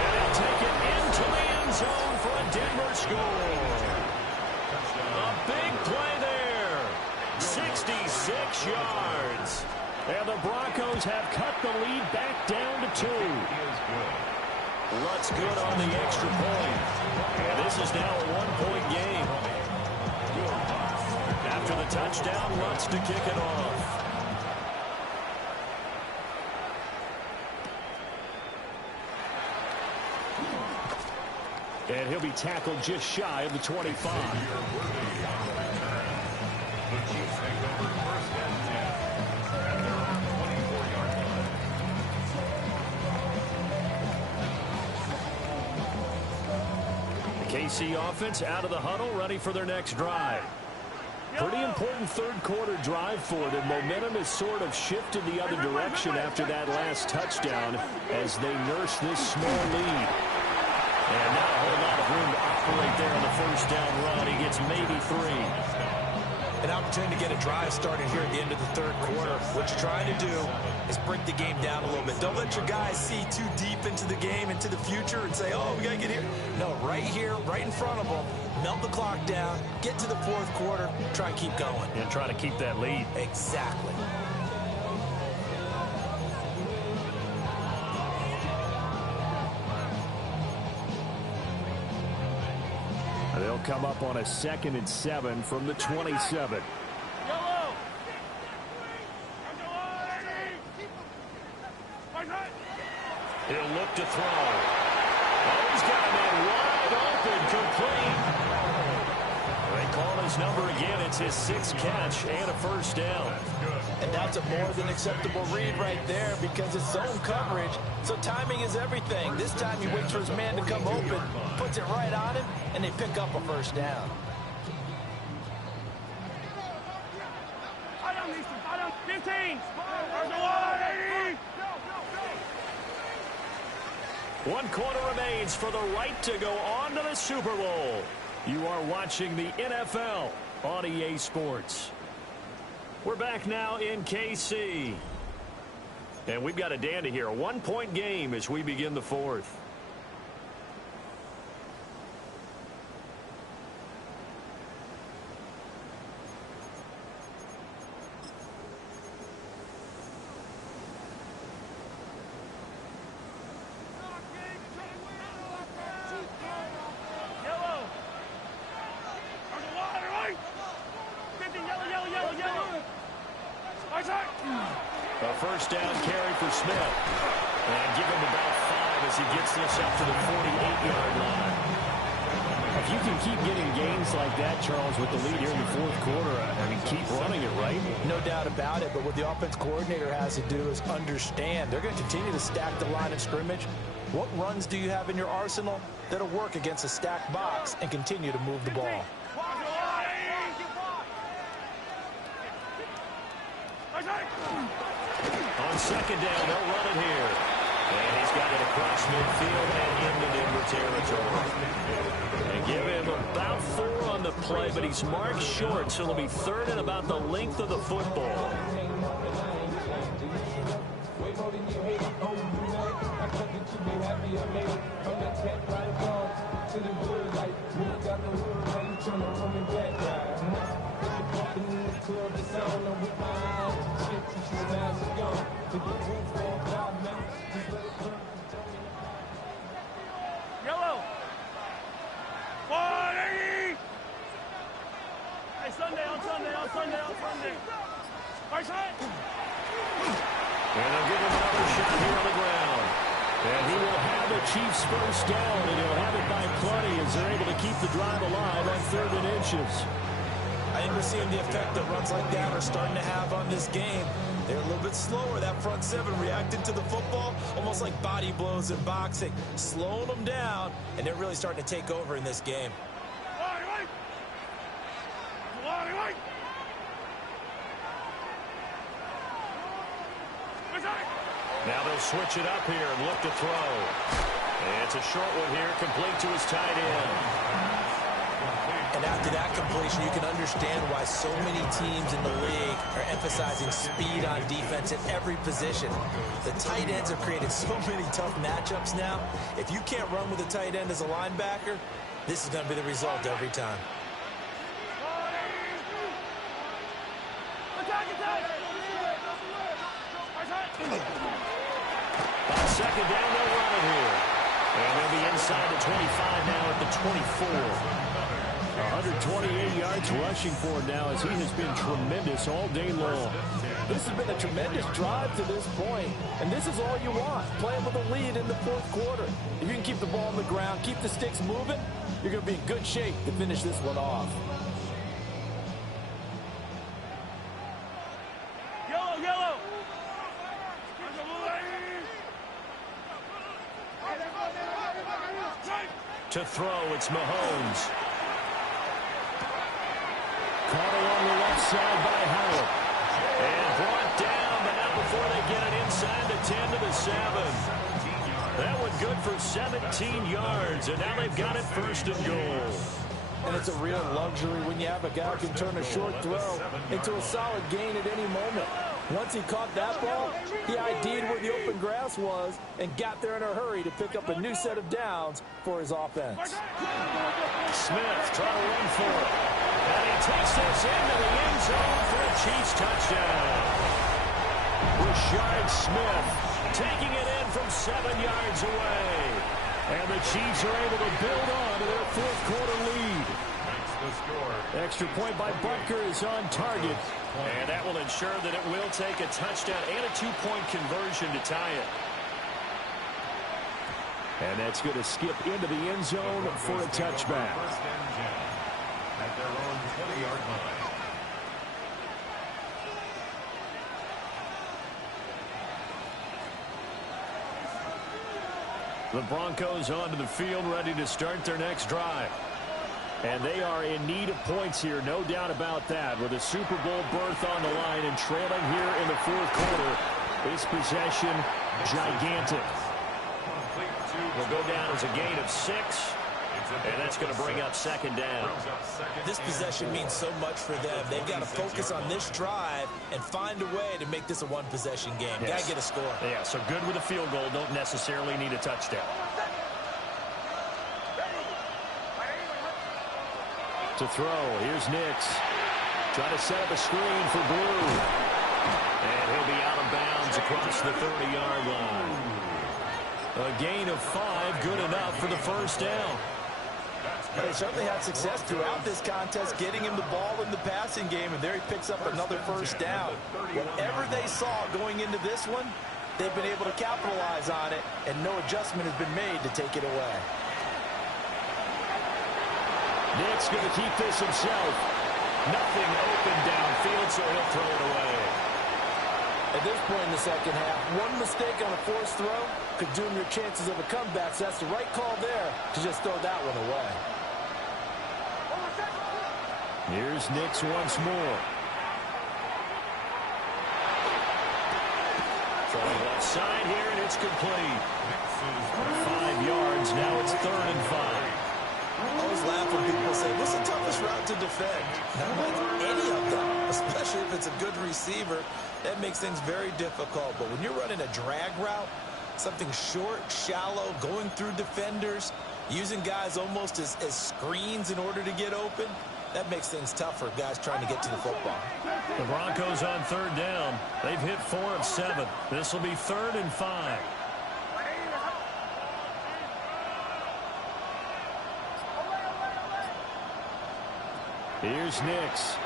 And he'll take it into the end zone for a Denver score. A big play there. 66 yards. And the Broncos have cut the lead back down to 2. Lutz good on the extra point. And this is now a 1-point game. After the touchdown, Lutz to kick it off. And he'll be tackled just shy of the 25. KC offense out of the huddle, ready for their next drive. Pretty important third quarter drive for them. Momentum has sort of shifted the other direction after that last touchdown as they nurse this small lead. And not a whole lot of room to operate there on the first down run. He gets maybe 3. An opportunity to get a drive started here at the end of the third quarter. What you're trying to do is break the game down a little bit. Don't let your guys see too deep into the game, into the future, and say, oh, we got to get here. No, right here, right in front of them, melt the clock down, get to the fourth quarter, try and keep going. And try to keep that lead. Exactly. They'll come up on a 2nd and 7 from the 27. He'll look to throw. Oh, he's got a man wide open, complete. They call his number again. It's his 6th catch and a first down. And that's a more than acceptable read right there because it's zone coverage, so timing is everything. This time he waits for his man to come open, puts it right on him, and they pick up a first down. I don't 15. 1 quarter remains for the right to go on to the Super Bowl. You are watching the NFL on EA Sports. We're back now in KC. And we've got a dandy here. A 1-point game as we begin the fourth. A first down carry for Smith. And give him about 5 as he gets this up to the 48-yard line. If you can keep getting gains like that, Charles, with the lead here in the fourth quarter, I mean, keep running it, right? No doubt about it, but what the offense coordinator has to do is understand. They're going to continue to stack the line of scrimmage. What runs do you have in your arsenal that'll work against a stacked box and continue to move the ball? On second down, they'll run it here. And he's got it across midfield and into Denver territory. And give him about 4 on the play, but he's marked short, so it'll be 3rd and about the length of the football. Yellow. 180. Hey, Sunday. Right side. And they'll give him another shot here on the ground. And he will have the Chiefs first down, and he'll have it by plenty as they're able to keep the drive alive on 3rd and inches. I think we're seeing the effect that runs like that are starting to have on this game. They're a little bit slower. That front 7 reacting to the football, almost like body blows in boxing, slowing them down, and they're really starting to take over in this game. Now they'll switch it up here and look to throw. And it's a short one here, complete to his tight end. And after that completion, you can understand why so many teams in the league are emphasizing speed on defense at every position. The tight ends have created so many tough matchups now. If you can't run with a tight end as a linebacker, this is going to be the result every time. On second down, they'll run it here. And they'll be inside the 25 now at the 24. 128 yards rushing for him now as he has been tremendous all day long. This has been a tremendous drive to this point, and this is all you want, playing with a lead in the fourth quarter. If you can keep the ball on the ground, keep the sticks moving, you're going to be in good shape to finish this one off. Yellow. To throw, it's Mahomes. Caught along the left side by Howard. And brought down, but not before they get it inside the 10 to the 7. That one good for 17 yards, and now they've got it first and goal. And it's a real luxury when you have a guy who can turn a short throw into a solid gain at any moment. Once he caught that ball, he ID'd where the open grass was and got there in a hurry to pick up a new set of downs for his offense. Smith trying to run for it. And he takes this into the end zone for a Chiefs touchdown. Rashard Smith taking it in from 7 yards away. And the Chiefs are able to build on to their fourth quarter lead. Extra point by Butker is on target. And that will ensure that it will take a touchdown and a 2-point conversion to tie it. And that's going to skip into the end zone for a touchback. At their own 20-yard line. The Broncos onto the field, ready to start their next drive. And they are in need of points here, no doubt about that. With a Super Bowl berth on the line and trailing here in the fourth quarter, this possession gigantic. Will go down as a gain of 6, and that's going to bring up second down. This possession means so much for them. They've got to focus on this drive and find a way to make this a one-possession game. Yes. Got to get a score. Yeah, so good with a field goal. Don't necessarily need a touchdown. To throw, here's Nix. Trying to set up a screen for Blue. And he'll be out of bounds across the 30-yard line. A gain of 5, good enough for the first down. They certainly had success throughout this contest, getting him the ball in the passing game, and there he picks up another first down. Whatever they saw going into this one, they've been able to capitalize on it, and no adjustment has been made to take it away. Nick's going to keep this himself. Nothing open downfield, so he'll throw it away. At this point in the second half, one mistake on a forced throw could doom your chances of a comeback, so that's the right call there to just throw that one away. Here's Nix once more. Throwing left side here, and it's complete. 5 yards, now it's 3rd and 5. I always laugh when people say, what's the toughest route to defend? Not any of them, especially if it's a good receiver. That makes things very difficult. But when you're running a drag route, something short, shallow, going through defenders, using guys almost as screens in order to get open, that makes things tough for guys trying to get to the football. The Broncos on 3rd down. They've hit 4 of 7. This will be 3rd and 5. Here's Nix.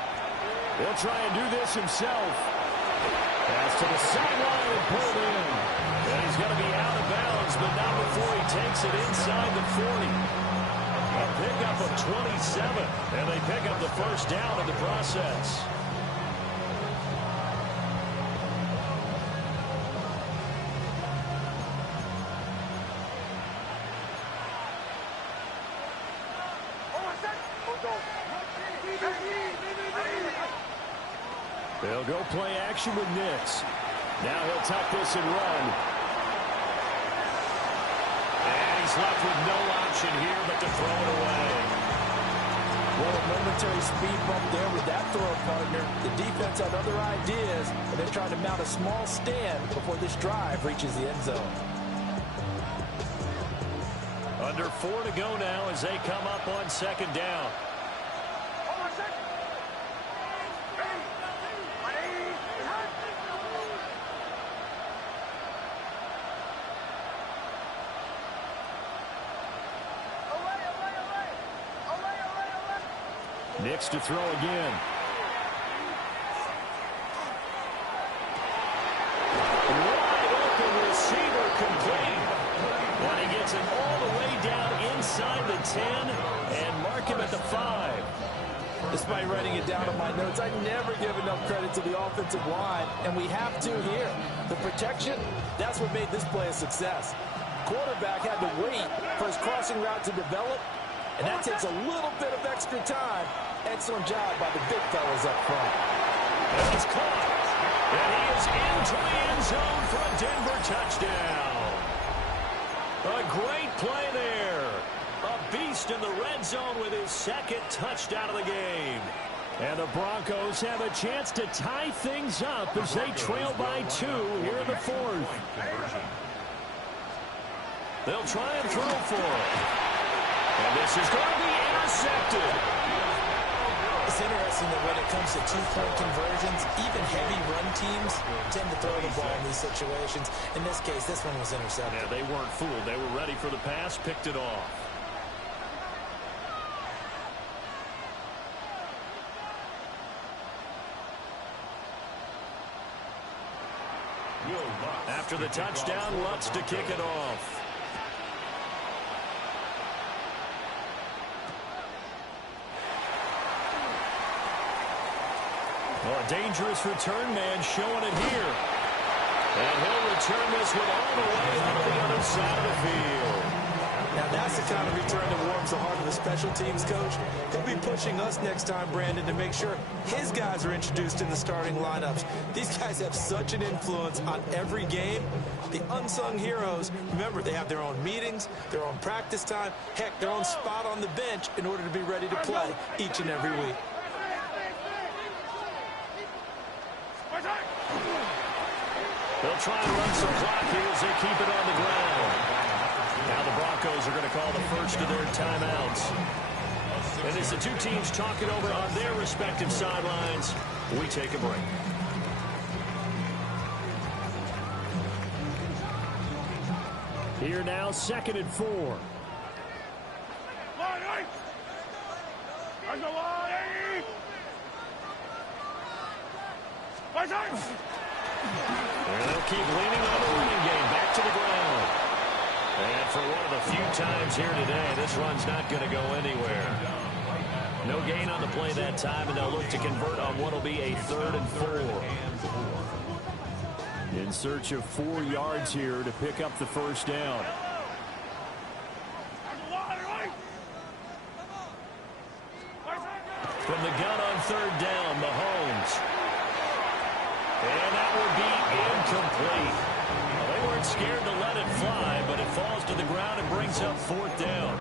He'll try and do this himself. Pass to the sideline and pulled in. And he's going to be out of bounds, but not before he takes it inside the 40. A pickup of 27, and they pick up the first down in the process. They'll go play action with Nix. Now he'll tuck this and run. And he's left with no option here but to throw it away. Well, a momentary speed bump there with that throw partner. The defense had other ideas, and they're trying to mount a small stand before this drive reaches the end zone. Under 4 to go now as they come up on 2nd down. Nix to throw again. Wide open receiver complete. And he gets it all the way down inside the 10 and mark him at the 5. Despite writing it down on my notes, I never give enough credit to the offensive line, and we have to here. The protection, that's what made this play a success. quarterback had to wait for his crossing route to develop, and that takes a little bit of extra time. Excellent job by the big fellas up front. And he's caught. And he is into the end zone for a Denver touchdown. A great play there. A beast in the red zone with his second touchdown of the game. And the Broncos have a chance to tie things up as they trail by 2 here in the fourth. They'll try and throw for it. And this is going to be intercepted. It's interesting that when it comes to two-point conversions, even heavy run teams tend to throw the ball in these situations. In this case, this one was intercepted. Yeah, they weren't fooled. They were ready for the pass, picked it off. After the touchdown, Lutz to kick it off. Oh, a dangerous return man showing it here. And he'll return this one all the way out the other side of the field. Now that's the kind of return that warms the heart of the special teams coach. He'll be pushing us next time, Brandon, to make sure his guys are introduced in the starting lineups. These guys have such an influence on every game. The unsung heroes, remember, they have their own meetings, their own practice time, heck, their own spot on the bench in order to be ready to play each and every week. They'll try and run some clock here as they keep it on the ground. Now the Broncos are going to call the first of their timeouts. And as the two teams talk it over on their respective sidelines, we take a break. Here now, 2nd and 4. And they'll keep leaning on the running game. Back to the ground. And for one of the few times here today, this run's not going to go anywhere. No gain on the play that time, and they'll look to convert on what will be a 3rd and 4. In search of 4 yards here to pick up the first down. From the gun on 3rd down, Mahomes. And that would be incomplete. Well, they weren't scared to let it fly, but it falls to the ground and brings up 4th down.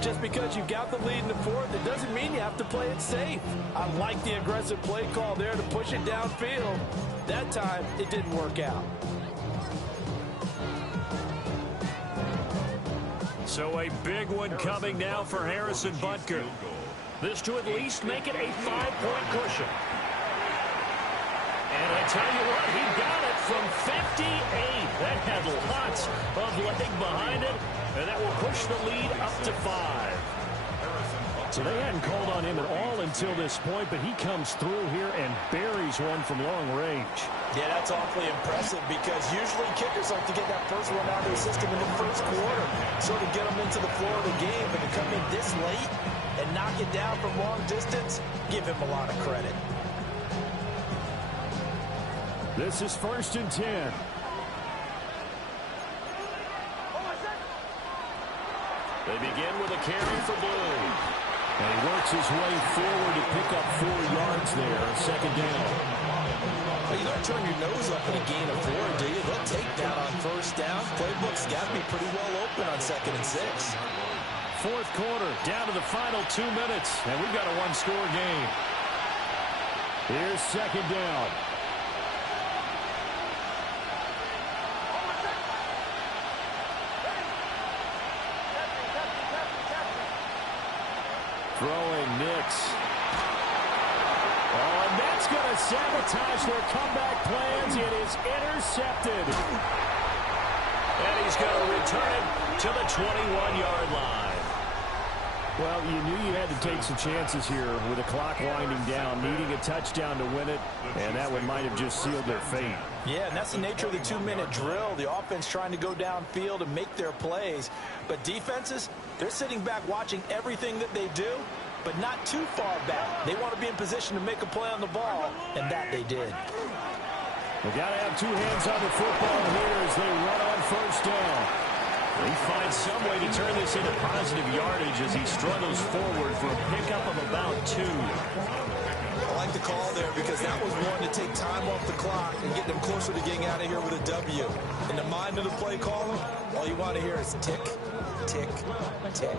Just because you got the lead in the fourth, it doesn't mean you have to play it safe. I like the aggressive play call there to push it downfield. That time, it didn't work out. So a big one coming now for Harrison Butker. This to at least make it a 5-point cushion. And I tell you what, he got it from 58. That had lots of leg behind it, and that will push the lead up to 5. So they hadn't called on him at all until this point, but he comes through here and buries one from long range. Yeah, that's awfully impressive because usually kickers like to get that first one out of their system in the first quarter, sort of get them into the flow of the game, but to come in this late and knock it down from long distance, give him a lot of credit. This is 1st and 10. They begin with a carry for Blue. And he works his way forward to pick up 4 yards there, 2nd down. Well, you don't turn your nose up at a gain of 4, do you? They'll take that on 1st down. Playbook's got to be pretty well open on 2nd and 6. 4th quarter, down to the final 2 minutes, and we've got a 1-score game. Here's 2nd down. Throwing Nix. Oh, and that's going to sabotage their comeback plans. It is intercepted. And he's going to return it to the 21-yard line. Well, you knew you had to take some chances here with the clock winding down, needing a touchdown to win it, and that one might have just sealed their fate. Yeah, and that's the nature of the 2-minute drill. The offense trying to go downfield and make their plays. But defenses, they're sitting back watching everything that they do, but not too far back. They want to be in position to make a play on the ball, and that they did. They got to have 2 hands on the football here as they run on 1st down. He finds some way to turn this into positive yardage as he struggles forward for a pickup of about 2. I like the call there because that was one to take time off the clock and get them closer to getting out of here with a W. In the mind of the play caller, all you want to hear is tick, tick, tick.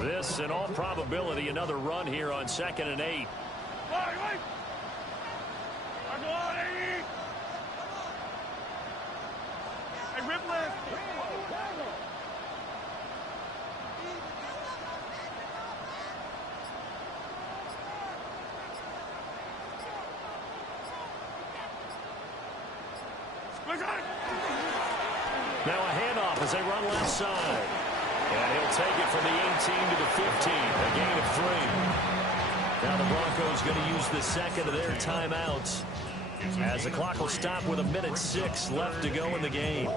This, in all probability, another run here on 2nd and 8. Hey, Ripley! Now a handoff as they run left side. And he'll take it from the 18 to the 15, a gain of 3. Now the Broncos going to use the second of their timeouts as the clock will stop with 1:06 left to go in the game.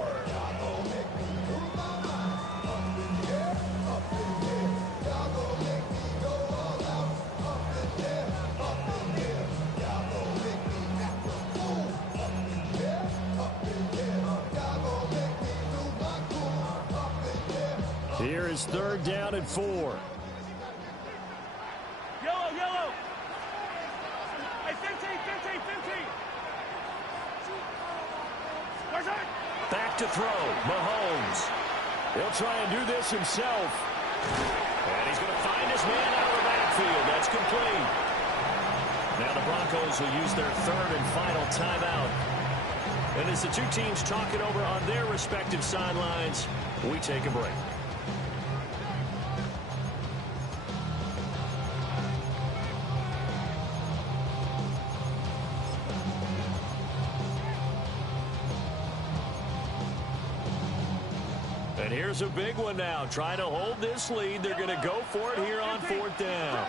Here is 3rd down and 4. Yellow, yellow! Hey, 15, 15, 15! Where's that? Back to throw, Mahomes. He'll try and do this himself. And he's going to find his man out of the backfield. That's complete. Now the Broncos will use their 3rd and final timeout. And as the 2 teams talk it over on their respective sidelines, we take a break. And here's a big one now. Trying to hold this lead. They're going to go for it here on 4th down.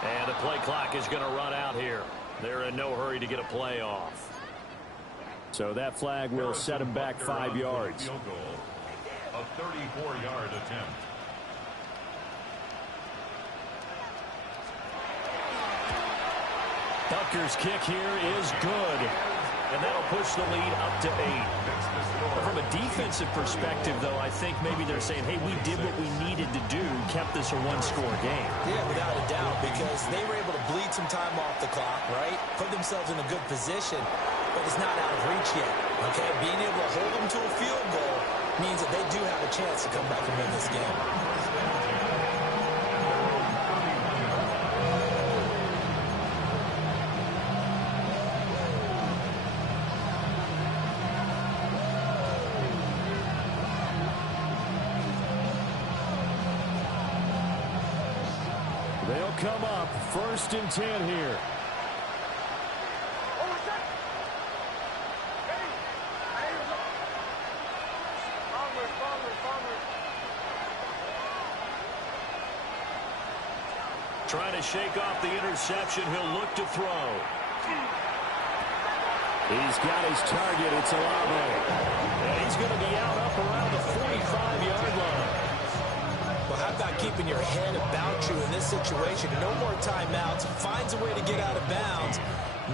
And the play clock is going to run out here. They're in no hurry to get a play off. So that flag will set him back 5 yards. Field goal, a 34-yard attempt. Butker's kick here is good. And that'll push the lead up to 8. From a defensive perspective, though, I think maybe they're saying, hey, we did what we needed to do, kept this a one-score game. Yeah, without a doubt, because they were able to bleed some time off the clock, right? Put themselves in a good position, but it's not out of reach yet, okay? Being able to hold them to a field goal means that they do have a chance to come back and win this game. They'll come up 1st and 10 here. Trying to shake off the interception. He'll look to throw. He's got his target. It's Olave. And he's going to be out up around the 45-yard line. Well, how about keeping your head about you in this situation? No more timeouts. Finds a way to get out of bounds.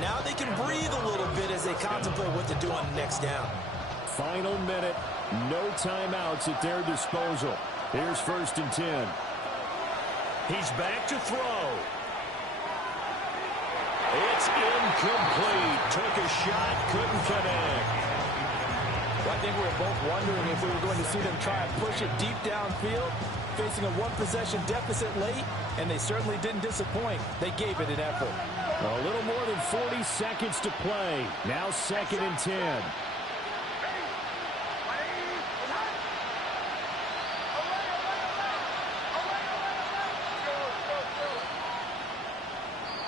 Now they can breathe a little bit as they contemplate what to do on the next down. Final minute. No timeouts at their disposal. Here's 1st and 10. He's back to throw. It's incomplete. Took a shot, couldn't connect. Well, I think we were both wondering if we were going to see them try and push it deep downfield, facing a one-possession deficit late, and they certainly didn't disappoint. They gave it an effort. A little more than 40 seconds to play. Now 2nd and 10.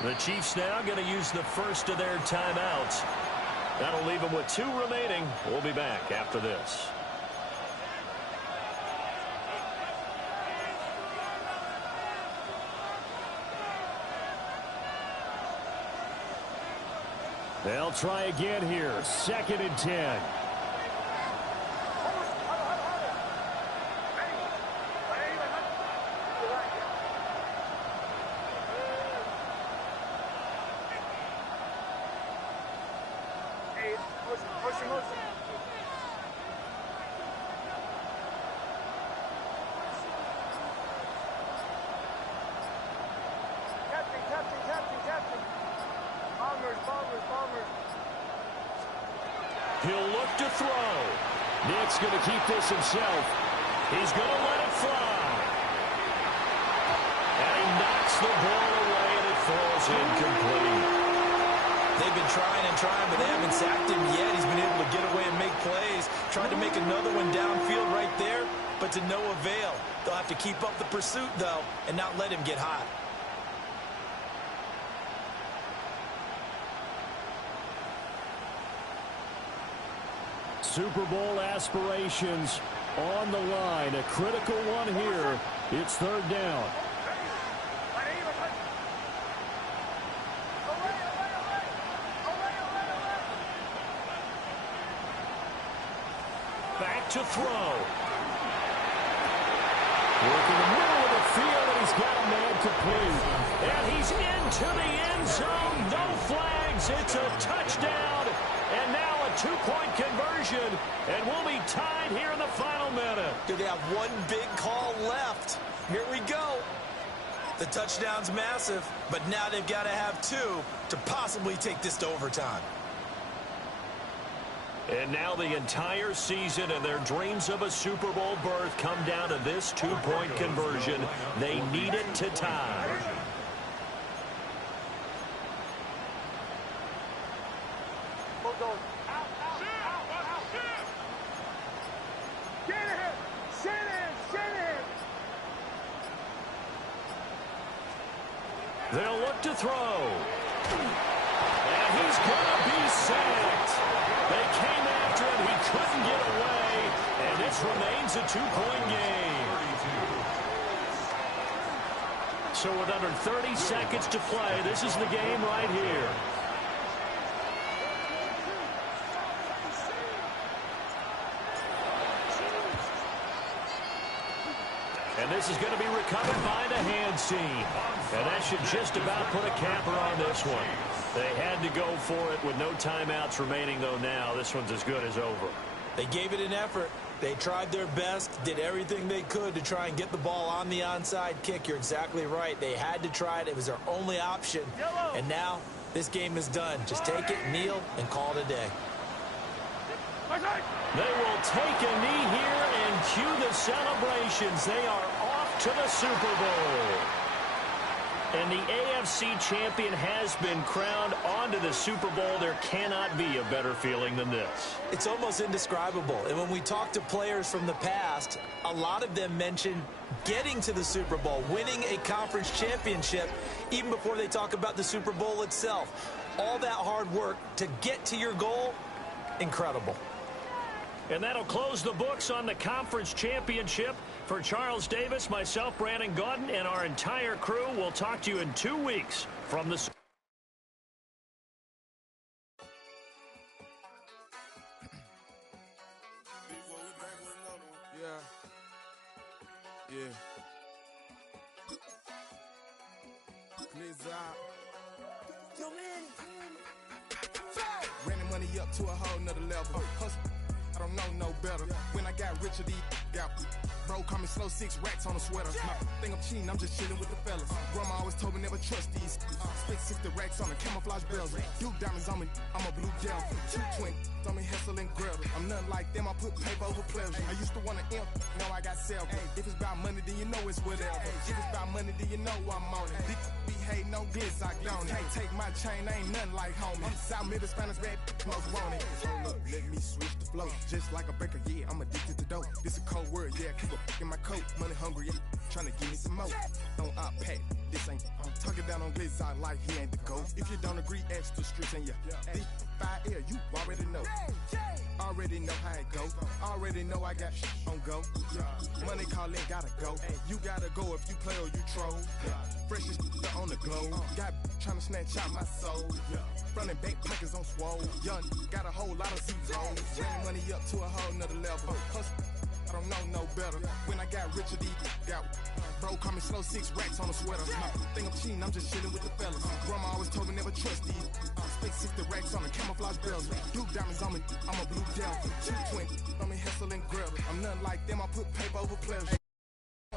The Chiefs now going to use the first of their timeouts. That'll leave them with 2 remaining. We'll be back after this. They'll try again here. 2nd and 10. He'll look to throw. Nick's going to keep this himself. He's going to let it fly. And he knocks the ball away, and it falls incomplete. They've been trying and trying, but they haven't sacked him yet. He's been able to get away and make plays. Tried to make another one downfield right there, but to no avail. They'll have to keep up the pursuit, though, and not let him get hot. Super Bowl aspirations on the line. A critical one here. It's 3rd down. Back to throw. Working the middle of the field, and he's got a man complete. And he's into the end zone. No flags. It's a touchdown. And now a 2-point conversion, and we'll be tied here in the final minute. Do they have one big call left? Here we go. The touchdown's massive, but now they've got to have 2 to possibly take this to overtime. And now the entire season and their dreams of a Super Bowl berth come down to this 2-point conversion. They need it to tie. They'll look to throw. And he's going to be sacked. They came after him. He couldn't get away. And this remains a 2-point game. So with under 30 seconds to play, this is the game right here. And this is going to be recovered by the hands team. And that should just about put a capper on this one. They had to go for it with no timeouts remaining, though now. This one's as good as over. They gave it an effort. They tried their best, did everything they could to try and get the ball on the onside kick. You're exactly right. They had to try it. It was their only option. And now this game is done. Just take it, kneel, and call it a day. They will take a knee here and cue the celebrations. They are off to the Super Bowl. And the AFC champion has been crowned onto the Super Bowl. There cannot be a better feeling than this. It's almost indescribable. And when we talk to players from the past, a lot of them mention getting to the Super Bowl, winning a conference championship, even before they talk about the Super Bowl itself. All that hard work to get to your goal, incredible. And that'll close the books on the conference championship. For Charles Davis, myself, Brandon Gaudin, and our entire crew, we'll talk to you in 2 weeks from the... Yeah. Yo, man. Ran the money up to a whole nother level. Hustle. I don't know no better. When I got rich, these got bro call me slow, 6 racks on a sweater. My thing I'm cheating, I'm just chilling with the fellas. Grandma always told me never trust these. Split 60 racks on the camouflage bells. Duke diamonds on me, I'm a blue gel. 220 on me, Hessel and Gretel. I'm nothing like them, I put paper over pleasure. I used to want to imp, now I got self. If it's about money, then you know it's whatever. If it's about money, then you know I'm on it. Big behave, no glitz, I don't. Can't take my chain, ain't nothing like homie. South Middle Spanish bad, most want it. Hold up, let me switch the flow. Just like a baker, yeah, I'm addicted to dope. This a cold word, yeah, keep a in my coat. Money hungry, yeah, trying to give me some more. Don't pack, this ain't. I'm talking down on glitz, I like he ain't the ghost. If you don't agree, ask the streets and yeah. This 5 air, you already know. Already know how it go. Already know I got shit on go. Money calling, gotta go. You gotta go if you play or you troll. Freshest on the globe. Got trying to snatch out my soul. Running bank pockets on swole. Young, got a whole lot of zeros. Ran money up to a whole nother level. Hustle, I don't know no better. When I got rich, these got bro call me slow, 6 racks on a sweater. My thing I'm cheating, I'm just chilling with the fellas. Grandma always told me never trust these. Split 60 racks on the camouflage bells. Duke diamonds on me, I'm a blue gel. 220 on me, Hessel and Gretel. I'm nothing like them, I put paper over pleasure.